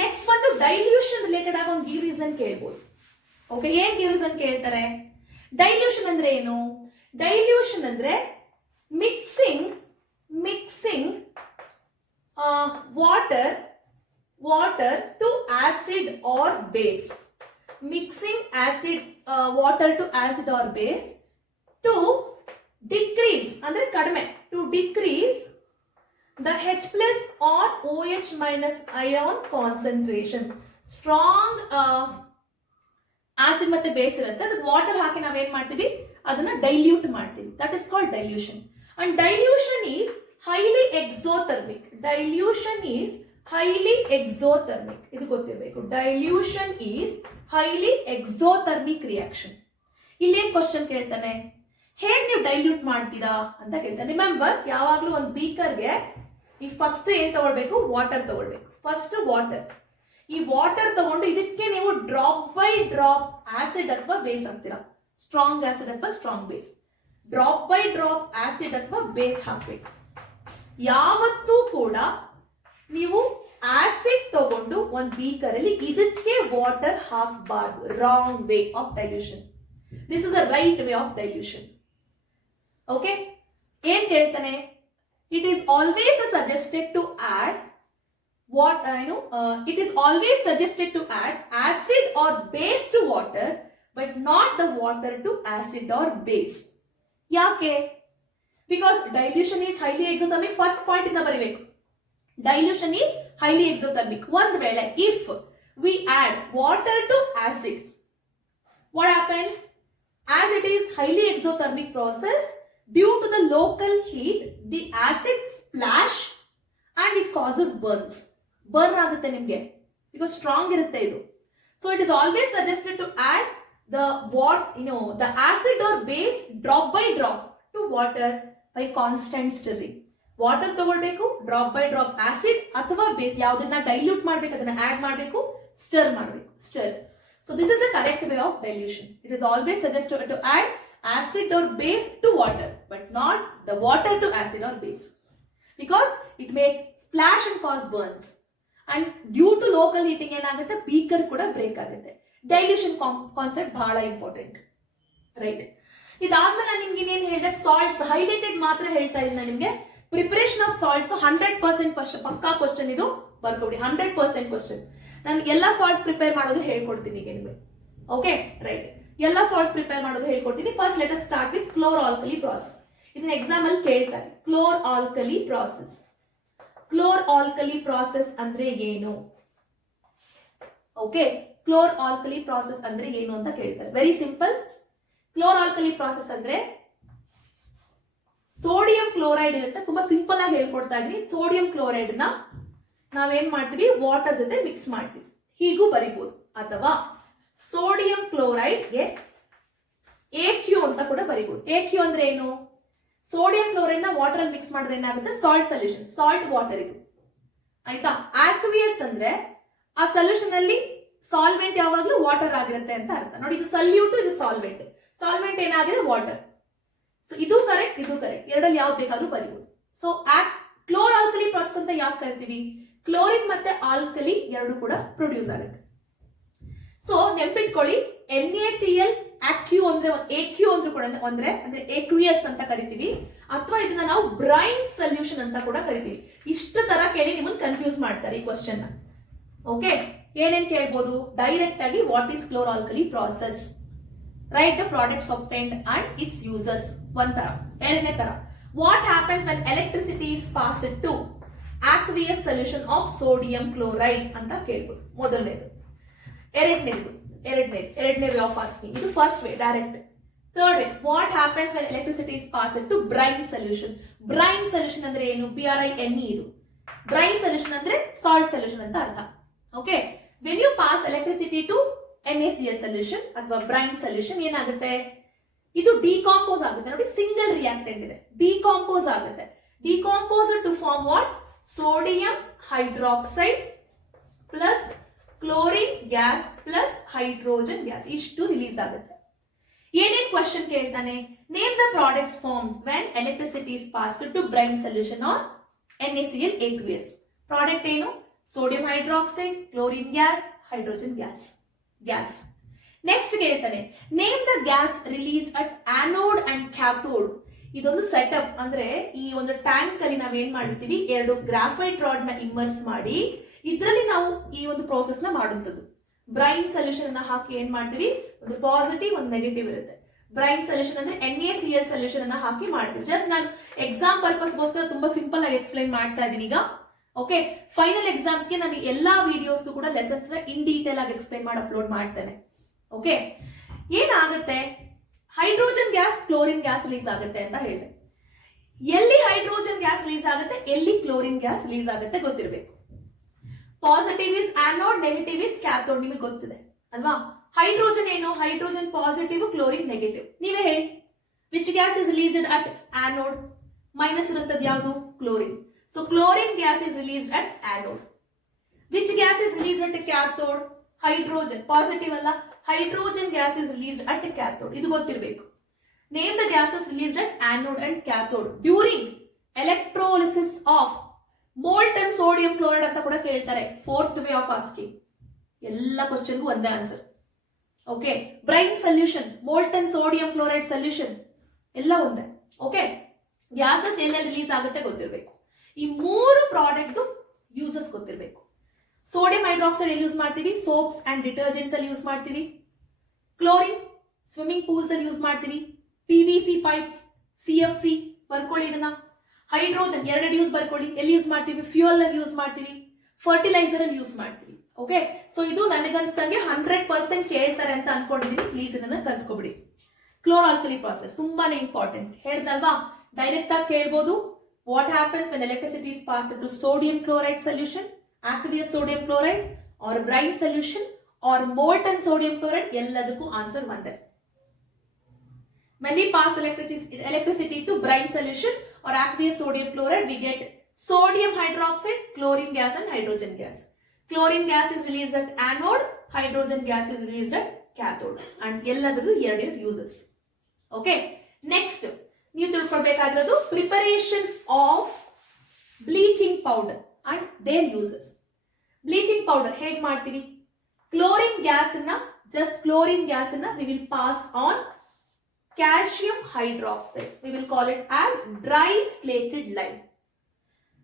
ನೆಕ್ಸ್ಟ್ ಬಂದು ಡೈಲ್ಯೂಷನ್ ರಿಲೇಟೆಡ್ ಆಗಿ ಒಂದು ಗಿವ್ ರೀಸನ್ ಕೇಳ್ಬೋದು. ಓಕೆ, ಏನ್ ಗಿವ್ ರೀಸನ್ ಕೇಳ್ತಾರೆ? ಡೈಲ್ಯೂಷನ್ ಅಂದ್ರೆ ಏನು? ಡೈಲ್ಯೂಷನ್ ಅಂದ್ರೆ mixing water to acid or base. Mixing water to acid or base to decrease ಅಂದ್ರೆ ಕಡಿಮೆ, to decrease the H plus or OH minus ion concentration. Strong acid ಮತ್ತೆ base ಇರುತ್ತೆ, ಅದಕ್ಕೆ water ಹಾಕಿ ನಾವೇನ್ ಮಾಡ್ತೀವಿ? ಅದನ್ನ ಡೈಲ್ಯೂಟ್ ಮಾಡ್ತೀವಿ. That is called dilution. And dilution is highly exothermic. ಇದು ಗೊತ್ತಿರಬೇಕು. Dilution is highly exothermic reaction. ಇಲ್ಲೇನ್ ಕ್ವಶನ್ ಕೇಳ್ತಾನೆ? ಹೇಗ್ ನೀವು ಡೈಲ್ಯೂಟ್ ಮಾಡ್ತೀರಾ ಅಂತ ಕೇಳ್ತಾನೆ. ರಿಮೆಂಬರ್, ಯಾವಾಗ್ಲೂ ಒಂದು ಬೀಕರ್ಗೆ ಈ ಫಸ್ಟ್ ಏನ್ ತಗೊಳ್ಬೇಕು? ವಾಟರ್ ತಗೊಳ್ಬೇಕು. First water. ಈ ವಾಟರ್ ತಗೊಂಡು ಇದಕ್ಕೆ ನೀವು ಡ್ರಾಪ್ ಬೈ ಡ್ರಾಪ್ ಆಸಿಡ್ ಅಥವಾ ಬೇಸ್ ಹಾಕ್ತೀರಾ. ಸ್ಟ್ರಾಂಗ್ ಆಸಿಡ್ ಅಥವಾ strong base. Drop by drop acid ಅಥವಾ ಬೇಸ್ ಹಾಕ್ಬೇಕು. ಯಾವತ್ತೂ ಕೂಡ ನೀವು ಆಸಿಡ್ ತಗೊಂಡು ಒಂದು ಬೀಕರ್ ಅಲ್ಲಿ ಇದಕ್ಕೆ ವಾಟರ್ ಹಾಕಬಾರ್ದು. Wrong way of dilution. This is a right way of dilution. Okay, ಏನ್ ಕೇಳ್ತಾನೆ? It is always suggested to add acid or base to water, but not the water to acid or base. ಯಾಕೆ? Because dilution is highly exothermic. First point ಇಂದ ಬರಿಬೇಕು. Dilution is highly exothermic. ಒಂದು ವೇಳೆ if we add water to acid, what happened? As it is highly exothermic process, due to the local heat, the acid splash and it causes burns. Burn ಆಗುತ್ತೆ ನಿಮಗೆ, because strong ಇರುತ್ತೆ ಇದು. So it is always suggested to add the acid or base drop by drop to water by constant stirring. Water ತಗೊಳ್ಬೇಕು, drop by drop acid ಅಥವಾ base ಯಾವ್ದನ್ನ dilute ಮಾಡ್ಬೇಕು ಅದನ್ನ add ಮಾಡಬೇಕು, ಸ್ಟರ್ ಮಾಡಬೇಕು. So this is the correct way of dilution. It is always suggested to add acid or base to water, but not the water to acid or base, because it may splash and cause burns. And due to local heating ಏನಾಗುತ್ತೆ? Beaker ಕೂಡ break ಆಗುತ್ತೆ. Dilution concept ಬಹಳ important, right? ಇದಾದ್ಮೇಲೆ ನಾನು ನಿಮ್ಗೆ ಇನ್ನೇನು ಹೇಳಿದೆ? Salts highlighted ಮಾತ್ರ ಹೇಳ್ತಾ ಇದ್ದೀನಿ ನಿಮ್ಗೆ. ಪ್ರಿಪರೇಷನ್ ಆಫ್ ಸಾಲ್ಟ್ಸ್ 100% ಪಕ್ಕಾ ಕ್ವಶನ್ ಇದು, ಬರ್ಕೊಡಿ. 100% ಕ್ವಶನ್. ನಾನು ಎಲ್ಲಾ ಸಾಲ್ಟ್ಸ್ ಪ್ರಿಪೇರ್ ಮಾಡೋದು ಹೇಳ್ಕೊಡ್ತೀನಿ ಈಗ ನಿಮಗೆ. Okay, right? ಎಲ್ಲಾ ಸಾಲ್ಟ್ಸ್ ಪ್ರಿಪೇರ್ ಮಾಡೋದು ಹೇಳ್ಕೊಡ್ತೀನಿ. First let us start with chlor alkali process. ಇದನ್ನ ಎಕ್ಸಾಮ್ ಅಲ್ಲಿ ಕೇಳ್ತಾರೆ. Chlor alkali process. Chlor alkali process ಅಂದ್ರೆ ಏನು? ಓಕೆ, ಕ್ಲೋರ್ ಆಲ್ಕಲಿ ಪ್ರಾಸೆಸ್ ಅಂದ್ರೆ ಏನು ಅಂತ ಕೇಳ್ತಾರೆ. Very simple. Chlor alkali process ಅಂದ್ರೆ ಸೋಡಿಯಂ ಕ್ಲೋರೈಡ್ ಇರುತ್ತೆ. ತುಂಬಾ ಸಿಂಪಲ್ ಆಗಿ ಹೇಳ್ಕೊಡ್ತಾ ಇದೀನಿ. ಸೋಡಿಯಂ ಕ್ಲೋರೈಡ್ ನ ನಾವೇನ್ ಮಾಡ್ತೀವಿ? ವಾಟರ್ ಜೊತೆ ಮಿಕ್ಸ್ ಮಾಡ್ತೀವಿ. ಹೀಗೂ ಬರಿಬಹುದು. ಅಥವಾ ಸೋಡಿಯಂ ಕ್ಲೋರೈಡ್ಗೆ AQ ಅಂತ ಕೂಡ ಬರಿಬಹುದು. AQ ಅಂದ್ರೆ ಏನು? ಸೋಡಿಯಂ ಕ್ಲೋರೈಡ್ ನ ವಾಟರ್ ಅಲ್ಲಿ ಮಿಕ್ಸ್ ಮಾಡಿದ್ರೆ ಏನಾಗುತ್ತೆ? ಸಾಲ್ಟ್ ಸೊಲ್ಯೂಷನ್, ಸಾಲ್ಟ್ ವಾಟರ್ ಇದು. ಆಯ್ತಾ? ಆಕ್ವಿಯಸ್ ಅಂದ್ರೆ ಆ ಸೊಲ್ಯೂಷನ್ ಅಲ್ಲಿ ಸಾಲ್ವೆಂಟ್ ಯಾವಾಗಲೂ ವಾಟರ್ ಆಗಿರುತ್ತೆ ಅಂತ ಅರ್ಥ. ನೋಡಿ, ಇದು ಸಲ್ಯೂಟ್, ಇದು ಸಾಲ್ವೆಂಟ್. ಸಾಲ್ವೆಂಟ್ ಏನಾಗಿದೆ? ವಾಟರ್. ಸೊ ಇದು ಕರೆಕ್ಟ್, ಇದು ಕರೆಕ್ಟ್. ಎರಡಲ್ಲಿ ಯಾವ್ದು ಬೇಕಾದ್ರೂ ಬರೀಬಹುದು. ಸೊ ಕ್ಲೋರ್ ಆಲ್ಕಲಿ ಪ್ರಾಸೆಸ್ ಅಂತ ಯಾಕೆ ಕರಿತೀವಿ? ಕ್ಲೋರಿನ್ ಮತ್ತೆ ಆಲ್ಕಲಿ ಎರಡು ಕೂಡ ಪ್ರೊಡ್ಯೂಸ್ ಆಗುತ್ತೆ. ಸೊ ನೆನ್ಪಿಟ್ಕೊಳ್ಳಿ, NaCl AQ ಅಂದ್ರೆ AQ ಅಂದ್ರೆ ಕೂಡ ಅಂದ್ರೆ aqueous ಅಂತ ಕರಿತೀವಿ, ಅಥವಾ ಇದನ್ನ ನಾವು ಬ್ರೈನ್ ಸೊಲ್ಯೂಷನ್ ಅಂತ ಕೂಡ ಕರಿತೀವಿ. ಇಷ್ಟು ತರ ಕೇಳಿ ನಿಮ್ಮನ್ನ ಕನ್ಫ್ಯೂಸ್ ಮಾಡ್ತಾರೆ ಈ ಕ್ವಶನ್ ನ. ಓಕೆ, ಏನೇನ್ ಕೇಳ್ಬೋದು? ಡೈರೆಕ್ಟ್ ಆಗಿ what is chlor alkali process, right the products obtained and its uses, ಒಂಥರ. ಎರಡನೇ ತರ, what happens when electricity is passed to aqueous solution of sodium chloride ಅಂತ ಕೇಳ್ಬೋದು. ಮೊದಲನೇದು. ಎರಡನೇ ವೇ ಆಫ್ ಆಸ್ಕಿಂಗ್. ಇದು first way, direct. Third way, what happens when electricity is passed to brine solution. Brine solution ಅಂದ್ರೆ ಏನು? BRINE. ಇದು brine solution ಅಂದ್ರೆ salt solution ಅಂತ ಅರ್ಥ. Okay, when you pass electricity to NaCl solution ಅಥವಾ brine solution ಏನಾಗುತ್ತೆ? ಇದು decompose ಆಗುತ್ತೆ. ನೋಡಿ, ಸಿಂಗಲ್ ರಿಯಾಕ್ಟೆಂಟ್ ಇದೆ, ಡಿಕಾಂಪೋಸ್ ಆಗುತ್ತೆ. Decompose to form what? Sodium hydroxide plus chlorine gas plus hydrogen gas. ಇಷ್ಟು ರಿಲೀಸ್ ಆಗುತ್ತೆ. ಏನೇನ್ ಕ್ವಶನ್ ಕೇಳ್ತಾನೆ? Name the products form when electricity is passed to brine solution or NaCl aqueous. Product ಏನು? Sodium hydroxide, chlorine gas, hydrogen gas. Next ಕೇಳ್ತಾನೆ, name the gas released at anode and cathode. ಇದೊಂದು setup. ಅಂದ್ರೆ ಈ ಒಂದು tank ಅಲ್ಲಿ ನಾವೇನ್ ಮಾಡಿರ್ತೀವಿ, ಎರಡು ಗ್ರಾಫೈಟ್ ರಾಡ್ ನ ಇಮ್ಮರ್ಸ್ ಮಾಡಿ ಇದರಲ್ಲಿ ನಾವು ಈ ಒಂದು ಪ್ರೋಸೆಸ್ ನ ಮಾಡುವಂತದ್ದು. ಬ್ರೈನ್ ಸೊಲ್ಯೂಷನ್ ಅನ್ನ ಹಾಕಿ ಏನ್ ಮಾಡ್ತೀವಿ? ಒಂದು ಪಾಸಿಟಿವ್, ಒಂದು ನೆಗೆಟಿವ್ ಇರುತ್ತೆ. ಬ್ರೈನ್ ಸೊಲ್ಯೂಷನ್ ಅಂದ್ರೆ NaCl ಸೊಲ್ಯೂಷನ್ ಅನ್ನ ಹಾಕಿ ಮಾಡ್ತೀವಿ. ಜಸ್ಟ್ ನಾನು ಎಕ್ಸಾಮ್ ಪರ್ಪಸ್ ಗೋಸ್ಕರ ತುಂಬಾ ಸಿಂಪಲ್ ಆಗಿ ಎಕ್ಸ್ಪ್ಲೈನ್ ಮಾಡ್ತಾ ಇದ್ದೀನಿ ಈಗ. ಓಕೆ, ಫೈನಲ್ ಎಕ್ಸಾಮ್ಸ್ಗೆ ನಾನು ಎಲ್ಲಾ ವಿಡಿಯೋಸ್ ಕೂಡ ಲೆಸನ್ಸ್ ಇನ್ ಡೀಟೇಲ್ ಆಗಿ ಎಕ್ಸ್ಪ್ಲೈನ್ ಮಾಡಿ ಅಪ್ಲೋಡ್ ಮಾಡ್ತೇನೆ. ಓಕೆ, ಏನಾಗುತ್ತೆ? Hydrogen gas, chlorine gas release ಆಗುತ್ತೆ ಅಂತ ಹೇಳಿದೆ. ಎಲ್ಲಿ ಹೈಡ್ರೋಜನ್ ಗ್ಯಾಸ್ ರಿಲೀಸ್ ಆಗುತ್ತೆ, ಎಲ್ಲಿ ಕ್ಲೋರಿನ್ ಗ್ಯಾಸ್ ರಿಲೀಸ್ ಆಗುತ್ತೆ ಗೊತ್ತಿರಬೇಕು. Positive is anode, negative is cathode, ನಿಮಗೆ ಗೊತ್ತಿದೆ ಅಲ್ವಾ? ಹೈಡ್ರೋಜನ್ ಏನು? Hydrogen positive, chlorine negative. ನೀವೇ ಹೇಳಿ, which gas is released at anode? Minus ಇರುತ್ತದೆ ಯಾವುದು? Chlorine. So chlorine gas is released at anode. Which gas is released at cathode? Hydrogen. Positive ಅಲ್ಲ, hydrogen gas is released at cathode. ಇದು ಗೊತ್ತಿರಬೇಕು. Name the gases released at anode and cathode during electrolysis of molten sodium chloride ಅಂತ ಕೂಡ ಕೇಳ್ತಾರೆ. Fourth way of asking. ಎಲ್ಲ ಕ್ವಶನ್ಗೂ ಒಂದೇ answer. Okay, brain solution, molten sodium chloride solution ಎಲ್ಲ ಒಂದೇ. Okay, gases ಎಲ್ಲೆಲ್ಲಿ ರಿಲೀಸ್ ಆಗುತ್ತೆ ಗೊತ್ತಿರಬೇಕು. ಈ ಮೂರು ಪ್ರಾಡಕ್ಟ್ ಯೂಸಸ್ ಗೊತ್ತಿರಬೇಕು. ಸೋಡಿಯಂ ಹೈಡ್ರಾಕ್ಸೈಡ್ ಎಲ್ಲಿ ಯೂಸ್ ಮಾಡ್ತೀವಿ? ಸೋಪ್ಸ್ ಅಂಡ್ ಡಿಟರ್ಜೆಂಟ್ಸ್ ಅಲ್ಲಿ ಯೂಸ್ ಮಾಡ್ತೀವಿ. ಕ್ಲೋರಿನ್ ಸ್ವಿಮ್ಮಿಂಗ್ ಪೂಲ್ಸ್ ಅಲ್ಲಿ ಯೂಸ್ ಮಾಡ್ತೀವಿ. PVC ಪೈಪ್ಸ್, CFC ಬರ್ಕೊಳ್ಳಿ ಇದನ್ನ. ಹೈಡ್ರೋಜನ್ ಎರಡು ಯೂಸ್ ಬರ್ಕೊಳ್ಳಿ. ಎಲ್ಲಿ ಯೂಸ್ ಮಾಡ್ತೀವಿ? ಫ್ಯೂಯಲ್ ಅಲ್ಲಿ ಯೂಸ್ ಮಾಡ್ತೀವಿ, ಫರ್ಟಿಲೈಸರ್ ಅಲ್ಲಿ ಯೂಸ್ ಮಾಡ್ತೀವಿ. ಓಕೆ, ಸೊ ಇದು ನನಗನ್ಸ್ದಂಗೆ 100% ಕೇಳ್ತಾರೆ ಅಂತ ಅನ್ಕೊಂಡಿದೀನಿ. ಪ್ಲೀಸ್ ಇದನ್ನ ಕಲ್ತ್ಕೊಬಿಡಿ. ಕ್ಲೋರ್ ಆಲ್ಕಲಿ ಪ್ರಾಸೆಸ್ ತುಂಬಾನೇ ಇಂಪಾರ್ಟೆಂಟ್. ಹೇಳ್ದಲ್ವಾ, ಡೈರೆಕ್ಟ್ ಆಗಿ ಕೇಳ್ಬೋದು. What happens when electricity is passed to sodium chloride solution, aqueous sodium chloride or brine solution or molten sodium chloride, ಎಲ್ಲದಕ್ಕೂ ಆನ್ಸರ್ ಒಂದೇ. When we pass electricity to brine solution or aqueous sodium chloride, we get sodium hydroxide, chlorine gas and hydrogen gas. Chlorine gas is released at anode, hydrogen gas is released at cathode. And ಎಲ್ಲದಕ್ಕೂ ಎರಡು uses. Okay, next ನೀವು ತಿಳ್ಕೊಳ್ಬೇಕಾಗಿರೋದು preparation of bleaching powder and their uses. Bleaching powder ಹೇಗೆ ಮಾಡ್ತೀವಿ? Chlorine gas ಅನ್ನ we will pass on calcium hydroxide. We will call it as dry slated lime.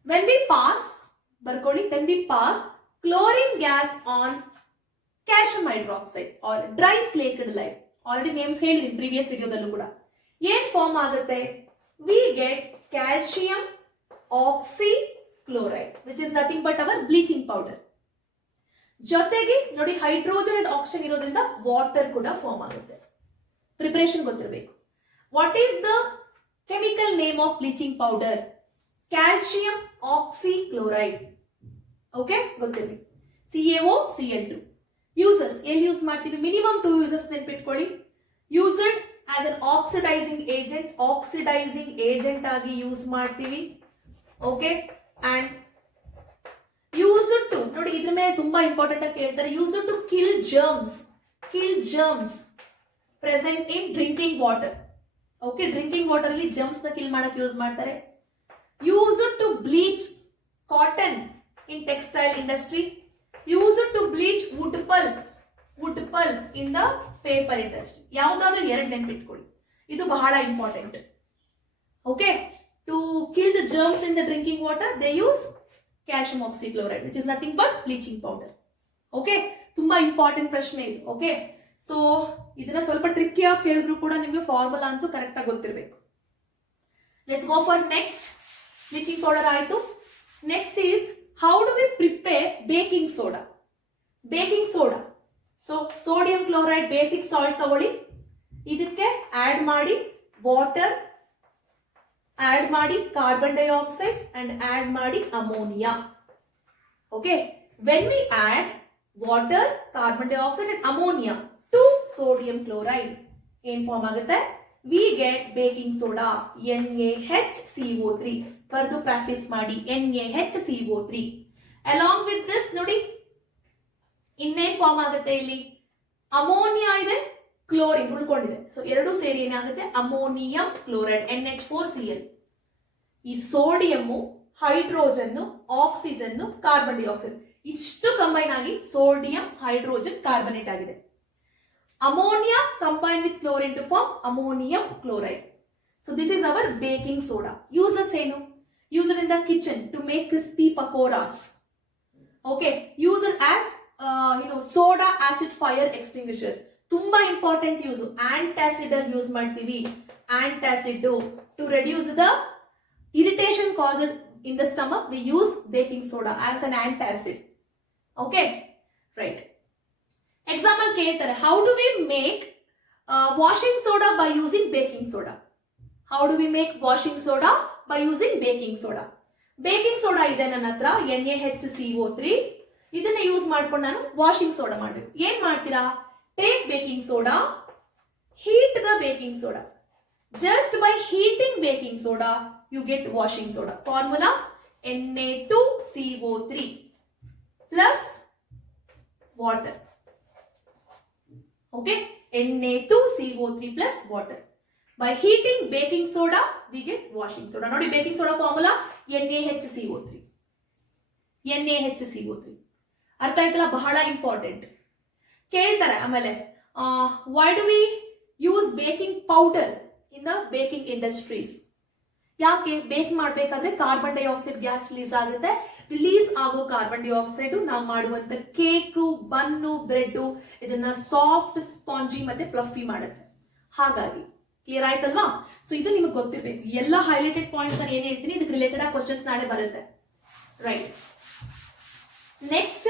When we pass chlorine gas on calcium hydroxide or dry slated lime, already names ಹೇಳಿದೀನಿ previous ವಿಡಿಯೋದಲ್ಲೂ ಕೂಡ, ಏನ್ form ಆಗುತ್ತೆ? We get calcium oxychloride, which is nothing but our bleaching powder. ಜೊತೆಗೆ ನೋಡಿ, hydrogen and oxygen ಇರೋದ್ರಿಂದ water ಕೂಡ form ಆಗುತ್ತೆ. Preparation ಗೊತ್ತಿರಬೇಕು. What is the chemical name of bleaching powder? Calcium oxychloride. Okay, ಗೊತ್ತಿರಲಿ. CaOCl2. ಯೂಸಸ್ ಎಲ್ಲಿ use ಮಾಡ್ತೀವಿ? Minimum 2 uses ನೆನ್ಪಿಟ್ಕೊಳ್ಳಿ. Used as an oxidising agent ಆಗಿ ಯೂಸ್ ಮಾಡ್ತೀವಿ. ಓಕೆ, ಅಂಡ್ ಯೂಸ್ಡ್ ಟು, ನೋಡಿ ಇದ್ರ ಮೇಲೆ ತುಂಬಾ ಇಂಪಾರ್ಟೆಂಟ್ ಆಗಿ ಕೇಳ್ತಾರೆ. Used to kill germs present in drinking water. Okay, drinking water ಅಲ್ಲಿ ಜರ್ಮ್ಸ್ ನ ಕಿಲ್ ಮಾಡಕ್ಕೆ ಯೂಸ್ ಮಾಡ್ತಾರೆ. Used to bleach cotton in textile industry. Used to bleach wood pulp in the paper industry. ಯಾವ್ದಾದ್ರು ಎರಡು ನೆನ್ಪಿಟ್ಕೊಳ್ಳಿ, ಇದು ಬಹಳ important. Okay, to kill the germs in the drinking water they use calcium oxychloride which is nothing but bleaching powder. Okay, ತುಂಬಾ important ಪ್ರಶ್ನೆ ಇದು. Okay, so ಇದನ್ನ ಸ್ವಲ್ಪ ಟ್ರಿಕ್ಕಿ ಆಗಿ ಕೇಳಿದ್ರು ಕೂಡ ನಿಮಗೆ ಫಾರ್ಮುಲಾ ಅಂತೂ ಕರೆಕ್ಟ್ ಆಗಿ ಗೊತ್ತಿರಬೇಕು. Let's go for next. Bleaching powder ಆಯ್ತು. Next is how do we prepare baking soda. Baking soda, so sodium chloride basic salt ತಗೊಳ್ಳಿ, ಇದಕ್ಕೆ ಆಡ್ ಮಾಡಿ ವಾಟರ್, ಆಡ್ ಮಾಡಿ ಕಾರ್ಬನ್ ಡೈಆಕ್ಸೈಡ್ ಅಂಡ್ ಆಡ್ ಮಾಡಿ ammonia. Okay, when we add water, carbon dioxide and ammonia to sodium chloride ಏನ್ form ಆಗುತ್ತೆ? We get baking soda, NaHCO3. ಬರೆದು practice ಮಾಡಿ, NaHCO3. Along with this ನೋಡಿ ಇನ್ನೇನ್ form ಆಗುತ್ತೆ ಇಲ್ಲಿ? ಅಮೋನಿಯಾ ಇದೆ, ಕ್ಲೋರಿನ್ ಉಳ್ಕೊಂಡಿದೆ. ಸೊ ಎರಡು ಸೇರಿ ಏನಾಗುತ್ತೆ? Ammonium chloride, NH4Cl. ಈ sodium, hydrogen, oxygen, carbon dioxide ಇಷ್ಟು ಕಂಬೈನ್ ಆಗಿ ಸೋಡಿಯಂ ಹೈಡ್ರೋಜನ್ ಕಾರ್ಬನೇಟ್ ಆಗಿದೆ. Ammonia combine with chlorine to form ammonium chloride. So this is our baking soda. Uses ಏನು? Used in the kitchen to make crispy pakoras. Okay, used as soda acid fire extinguishers. ತುಂಬಾ important use. Antacid use ಮಾಡ್ತೀವಿ. Antacid to reduce the irritation caused in the stomach, we use baking soda as an antacid. Okay, right. Example ಕೇಳ್ತಾರೆ, how do we make washing soda by using baking soda. How do we make washing soda by using baking soda. Baking soda ಇದೆ ನನ್ನ ಹತ್ರ, NaHCO3. ಇದನ್ನ use ಮಾಡ್ಕೊಂಡು ನಾನು washing soda ಮಾಡಬೇಕು. ಏನ್ ಮಾಡ್ತೀರಾ? Take baking soda, heat the baking soda. Just by heating baking soda you get washing soda. Formula Na2CO3 plus water. Okay, Na2CO3 plus water. By heating baking soda we get washing soda. Nodi baking soda formula NaHCO3. NaHCO3 ಅರ್ಥ ಆಯ್ತಲ್ಲ? ಬಹಳ important. ಕೇಳ್ತಾರೆ ಆಮೇಲೆ, why do we use baking powder in the baking industries? ಯಾಕೆ? ಬೇಕ್ ಮಾಡಬೇಕಾದ್ರೆ carbon dioxide gas release ಆಗುತ್ತೆ. Release ಆಗೋ ಕಾರ್ಬನ್ ಡೈಆಕ್ಸೈಡ್ ನಾವು ಮಾಡುವಂತ ಕೇಕು, ಬನ್ನು, ಬ್ರೆಡ್ ಇದನ್ನ ಸಾಫ್ಟ್, ಸ್ಪಾಂಜಿ ಮತ್ತೆ ಫ್ಲಫಿ ಮಾಡುತ್ತೆ. ಹಾಗಾಗಿ ಕ್ಲಿಯರ್ ಆಯ್ತಲ್ವಾ? ಸೊ ಇದು ನಿಮಗೆ ಗೊತ್ತಿರಬೇಕು. ಎಲ್ಲ ಹೈಲೈಟೆಡ್ ಪಾಯಿಂಟ್ಸ್ ನಾನು ಏನ್ ಹೇಳ್ತೀನಿ ಇದಕ್ಕೆ ರಿಲೇಟೆಡ್ ಆಗಿ ಕ್ವಶನ್ಸ್ ನಾಳೆ ಬರುತ್ತೆ. Right. Next,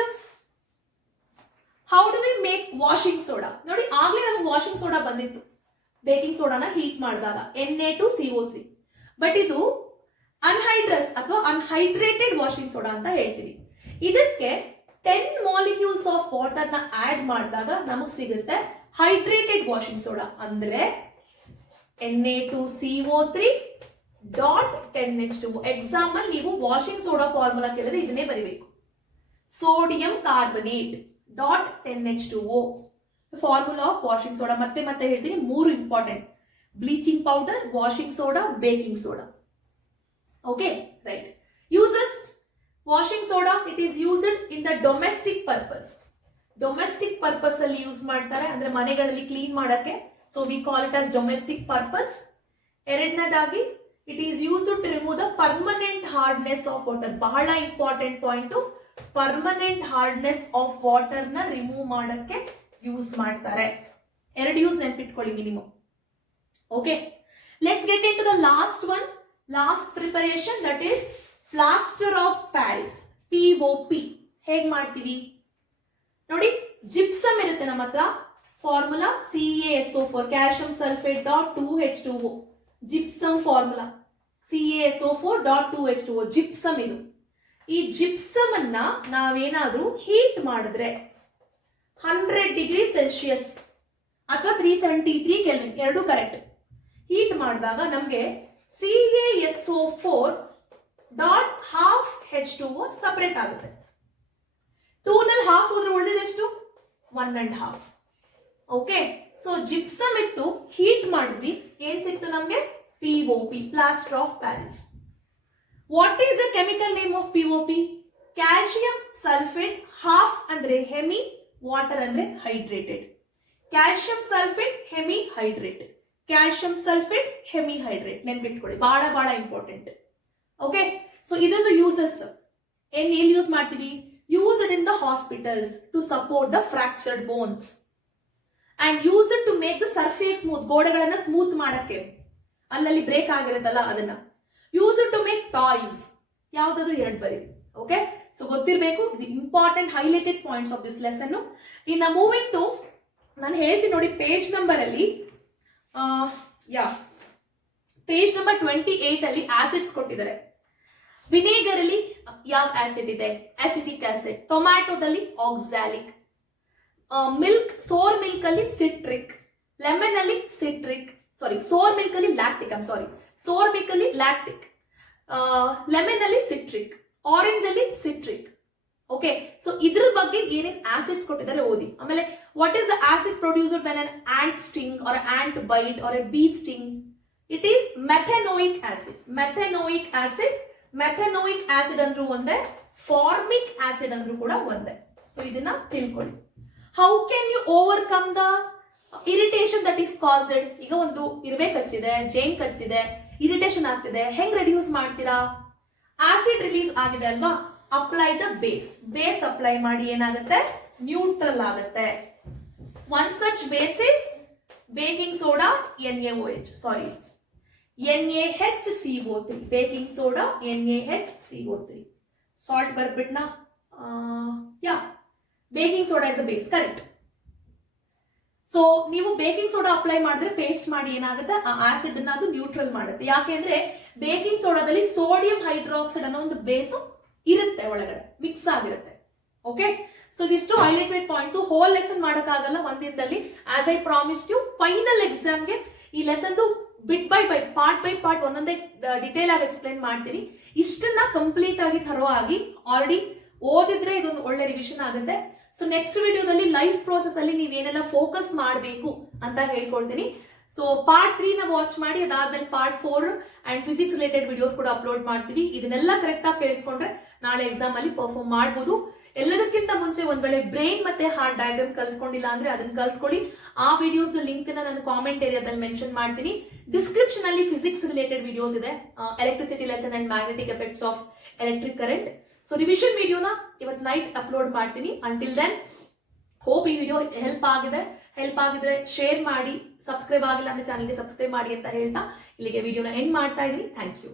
how do we make washing soda. ನೋಡಿ ಆಗ್ಲೇ ನಮಗೆ ವಾಷಿಂಗ್ ಸೋಡಾ ಬಂದಿತ್ತು ಬೇಕಿಂಗ್ ಸೋಡಾನ ಹೀಟ್ ಮಾಡಿದಾಗ, Na2CO3. ಬಟ್ ಇದು ಅನ್ಹೈಡ್ರಸ್ ಅಥವಾ ಅನ್ಹೈಡ್ರೇಟೆಡ್ ವಾಷಿಂಗ್ ಸೋಡಾ ಅಂತ ಹೇಳ್ತೀವಿ. ಇದಕ್ಕೆ 10 ಮಾಲಿಕ್ಯೂಲ್ಸ್ ಆಫ್ ವಾಟರ್ ನ ಆಡ್ ಮಾಡಿದಾಗ ನಮಗ್ ಸಿಗುತ್ತೆ ಹೈಡ್ರೇಟೆಡ್ ವಾಷಿಂಗ್ ಸೋಡಾ. ಅಂದ್ರೆ Na2CO3.10H2O. ಎಕ್ಸಾಂಪಲ್ ನೀವು ವಾಷಿಂಗ್ ಸೋಡಾ ಫಾರ್ಮುಲಾ ಕೇಳಿದ್ರೆ ಇದನ್ನೇ ಬರೀಬೇಕು. Sodium carbonate .10H2O. Formula of washing soda ಮತ್ತೆ ಮತ್ತೆ ಹೇಳ್ತೀನಿ, 3 important: bleaching powder, washing soda, baking soda. Okay, right. Uses washing soda, it is used in the domestic purpose. Domestic purpose ಅಲ್ಲಿ use ಮಾಡ್ತಾರೆ, ಅಂದ್ರೆ ಮನೆಗಳಲ್ಲಿ ಕ್ಲೀನ್ ಮಾಡಕ್ಕೆ. So we call it as domestic purpose. ಎರಡನೇದಾಗಿ it is used to remove the permanent hardness of water. ಬಹಳ important point. Permanent hardness of water ನ remove ಮಾಡಕ್ಕೆ use ಮಾಡ್ತಾರೆ. ಎರಡು ಯೂಸ್ ನೆನ್ಪಿಟ್ಕೊಳ್ಳಿ minimum. Okay, let's get into the last one, last preparation, that is plaster of Paris, POP. ಹೇಗ್ ಮಾಡ್ತೀವಿ ನೋಡಿ, gypsum ಇರುತ್ತೆ ನಮ್ಮ ಹತ್ರ. Formula CaSO4, calcium sulphate .2H2O. Gypsum formula CaSO4.2H2O. Gypsum ಇದು. ಈ ಜಿಪ್ಸಮ್ ಅನ್ನ ನಾವೇನಾದ್ರೂ ಹೀಟ್ ಮಾಡಿದ್ರೆ 100°C ಅಥವಾ 373 ಕೆಲ್ವಿನ್, ಎರಡು ಕರೆಕ್ಟ್. ಹೀಟ್ ಮಾಡಿದಾಗ ನಮಗೆ CaSO4.12H2O ಸಪರೇಟ್ ಆಗುತ್ತೆ. 2 ನಲ್ಲಿ ಹಾಫ್ ಹೋದ್ರೆ ಉಳಿದಿದೆಷ್ಟು 1.5. ಓಕೆ, ಸೊ ಜಿಪ್ಸಮ್ ಇತ್ತು, ಹೀಟ್ ಮಾಡಿದ್ವಿ, ಏನ್ ಸಿಕ್ತು ನಮ್ಗೆ POP, plaster of Paris. What is the chemical name of POP? Calcium sulphate, half ಅಂದ್ರೆ ಹೆಮಿ, ವಾಟರ್ ಅಂದ್ರೆ hydrated. Calcium sulphate hemi hydrate, calcium sulphate hemi hydrate, ನೆನ್ಪಿಟ್ಕೊಳ್ಳಿ, ಬಹಳ ಬಹಳ ಇಂಪಾರ್ಟೆಂಟ್. ಓಕೆ, ಸೊ ಇದೊಂದು ಯೂಸಸ್. ಎಲ್ಲಿ ಯೂಸ್ ಮಾಡ್ತೀವಿ? Used in the hospitals to support the fractured bones and used to make the surface smooth, ಗೋಡೆಗಳನ್ನ smooth ಮಾಡಕ್ಕೆ, ಅಲ್ಲಲ್ಲಿ break ಆಗಿರುತ್ತಲ್ಲ ಅದನ್ನ. Used to make toys, ಯಾವ್ದಾದ್ರು ಎರಡು ಬರಿ. ಓಕೆ, ಸೊ ಗೊತ್ತಿರಬೇಕು, ಇದು important highlighted points of this lesson. ಇನ್ನ ಮೂವಿಂಗ್ ಟು, ನಾನು ಹೇಳ್ತೀನಿ ನೋಡಿ, ಪೇಜ್ ನಂಬರ್ ಅಲ್ಲಿ ಪೇಜ್ ನಂಬರ್ 28 ಅಲ್ಲಿ ಆಸಿಡ್ಸ್ ಕೊಟ್ಟಿದ್ದಾರೆ. ವಿನೇಗರ್ ಅಲ್ಲಿ ಯಾವ ಆಸಿಡ್ ಇದೆ? Acetic acid. ಟೊಮ್ಯಾಟೋದಲ್ಲಿ ಆಕ್ಸಾಲಿಕ್. ಮಿಲ್ಕ್, ಸೋರ್ ಮಿಲ್ಕ್ ಅಲ್ಲಿ ಸಿಟ್ರಿಕ್. ಲೆಮನ್ ಅಲ್ಲಿ ಸಿಟ್ರಿಕ್, ಸೋರ್ ಮಿಲ್ಕ್ ಅಲ್ಲಿ ಲ್ಯಾಕ್ಟಿಕ್, ಸೋರ್ ಮಿಲ್ಕ್ ಅಲ್ಲಿ ಲ್ಯಾಕ್ಟಿಕ್. ಲೆಮನ್ ಅಲ್ಲಿ ಸಿಟ್ರಿಕ್, ಆರೆಂಜ್ ಅಲ್ಲಿ ಸಿಟ್ರಿಕ್. ಓಕೆ, ಸೊ ಇದ್ರ ಬಗ್ಗೆ ಏನೇನ್ ಆಸಿಡ್ಸ್ ಕೊಟ್ಟಿದ್ದಾರೆ ಓದಿ. ಆಮೇಲೆ what is the acid produced when an ant sting or ant bite or a bee sting? It is methanoic acid. Methanoic acid, methanoic acid ಅಂದ್ರೂ ಒಂದೇ, ಫಾರ್ಮಿಕ್ ಆಸಿಡ್ ಅಂದ್ರೂ ಕೂಡ ಒಂದೇ. ಸೊ ಇದನ್ನ ತಿಳ್ಕೊಳ್ಳಿ. How can you overcome the irritation that is caused? ಈಗ ಒಂದು ಇರುವೆ ಕಚ್ಚಿದೆ, ಜೇನ್ ಕಚ್ಚಿದೆ, ಇರಿಟೇಷನ್ ಆಗ್ತಿದೆ, ಹೆಂಗ್ ರೆಡ್ಯೂಸ್ ಮಾಡ್ತೀರಾ? ಆಸಿಡ್ ರಿಲೀಸ್ ಆಗಿದೆ ಅಲ್ವಾ, apply the base. Base apply ಮಾಡಿ ಏನಾಗುತ್ತೆ? ನ್ಯೂಟ್ರಲ್ ಆಗುತ್ತೆ. One such base is baking soda, NaOH, NaHCO3. Baking soda, NaHCO3. Salt ಬರ್ಬಿಟ್ನಾ? Baking soda is a base, correct. So ನೀವು ಬೇಕಿಂಗ್ ಸೋಡಾ ಅಪ್ಲೈ ಮಾಡಿದ್ರೆ paste ಮಾಡಿ ಏನಾಗುತ್ತೆ? ಆ ಆಸಿಡ್ ಅನ್ನ ಅದು ನ್ಯೂಟ್ರಲ್ ಮಾಡುತ್ತೆ. ಯಾಕೆಂದ್ರೆ ಬೇಕಿಂಗ್ ಸೋಡಾದಲ್ಲಿ ಸೋಡಿಯಂ ಹೈಡ್ರಾಕ್ಸೈಡ್ ಅನ್ನೋ ಒಂದು ಬೇಸ್ ಇರುತ್ತೆ, ಒಳಗಡೆ ಮಿಕ್ಸ್ ಆಗಿರುತ್ತೆ. ಓಕೆ, ಸೊ ಇದಿಷ್ಟು ಹೈಲೈಟೆಡ್ ಪಾಯಿಂಟ್ಸ್. ಹೋಲ್ ಲೆಸನ್ ಮಾಡಕ್ಕಾಗಲ್ಲ ಒಂದಿನದಲ್ಲಿ. As I promised you, final ಎಕ್ಸಾಮ್ಗೆ ಈ ಲೆಸನ್ ಬಿಟ್ ಬೈ ಪಾರ್ಟ್ ಒಂದೊಂದೇ ಡಿಟೇಲ್ ಆಗಿ ಎಕ್ಸ್ಪ್ಲೈನ್ ಮಾಡ್ತೀನಿ. ಇಷ್ಟನ್ನ ಕಂಪ್ಲೀಟ್ ಆಗಿ ಥರೋ ಆಗಿ ಆಲ್ರೆಡಿ ಓದಿದ್ರೆ ಇದೊಂದು ಒಳ್ಳೆ ರಿವಿಷನ್ ಆಗುತ್ತೆ. ಸೊ ನೆಕ್ಸ್ಟ್ ವಿಡಿಯೋದಲ್ಲಿ ಲೈಫ್ ಪ್ರೋಸೆಸ್ ಅಲ್ಲಿ ನೀವೇನೆಲ್ಲ ಫೋಕಸ್ ಮಾಡಬೇಕು ಅಂತ ಹೇಳ್ಕೊಳ್ತೀನಿ. ಸೊ ಪಾರ್ಟ್ 3 ನ ವಾಚ್ ಮಾಡಿ, ಅದಾದ್ಮೇಲೆ part 4 and physics related videos ಕೂಡ ಅಪ್ಲೋಡ್ ಮಾಡ್ತೀವಿ. ಇದನ್ನೆಲ್ಲ ಕರೆಕ್ಟ್ ಆಗಿ ಕೇಳಿಸ್ಕೊಂಡ್ರೆ ನಾಳೆ ಎಕ್ಸಾಮ್ ಅಲ್ಲಿ ಪರ್ಫಾರ್ಮ್ ಮಾಡಬಹುದು. ಎಲ್ಲದಕ್ಕಿಂತ ಮುಂಚೆ ಒಂದ್ ವೇಳೆ ಬ್ರೈನ್ ಮತ್ತೆ ಹಾರ್ಟ್ ಡಯಾಗ್ರಾಮ್ ಕಲ್ತ್ಕೊಂಡಿಲ್ಲ ಅಂದ್ರೆ ಅದನ್ನ ಕಲ್ತ್ಕೊಳ್ಳಿ. ಆ ವಿಡಿಯೋಸ್ ನ ಲಿಂಕ್ ನಾನು ಕಾಮೆಂಟ್ ಏರಿಯಾದಲ್ಲಿ ಮೆನ್ಷನ್ ಮಾಡ್ತೀನಿ. ಡಿಸ್ಕ್ರಿಪ್ಷನ್ ಅಲ್ಲಿ ಫಿಸಿಕ್ಸ್ ರಿಲೇಟೆಡ್ ವಿಡಿಯೋಸ್ ಇದೆ, electricity lesson and magnetic effects of electric current. So revision ವಿಡಿಯೋನ ಇವತ್ತು ನೈಟ್ ಅಪ್ಲೋಡ್ ಮಾಡ್ತೀನಿ. ಅಂಟಿಲ್ ದೆನ್ ಹೋಪ್ ಈ ವಿಡಿಯೋ ಹೆಲ್ಪ್ ಆಗಿದ್ರೆ ಶೇರ್ ಮಾಡಿ, ಸಬ್ಸ್ಕ್ರೈಬ್ ಆಗಿಲ್ಲ ಅಂದ್ರೆ ಚಾನಲ್ಗೆ ಸಬ್ಸ್ಕ್ರೈಬ್ ಮಾಡಿ ಅಂತ ಹೇಳ್ತಾ ಇಲ್ಲಿಗೆ ವಿಡಿಯೋನ ಎಂಡ್ ಮಾಡ್ತಾ ಇದೀನಿ. Thank you.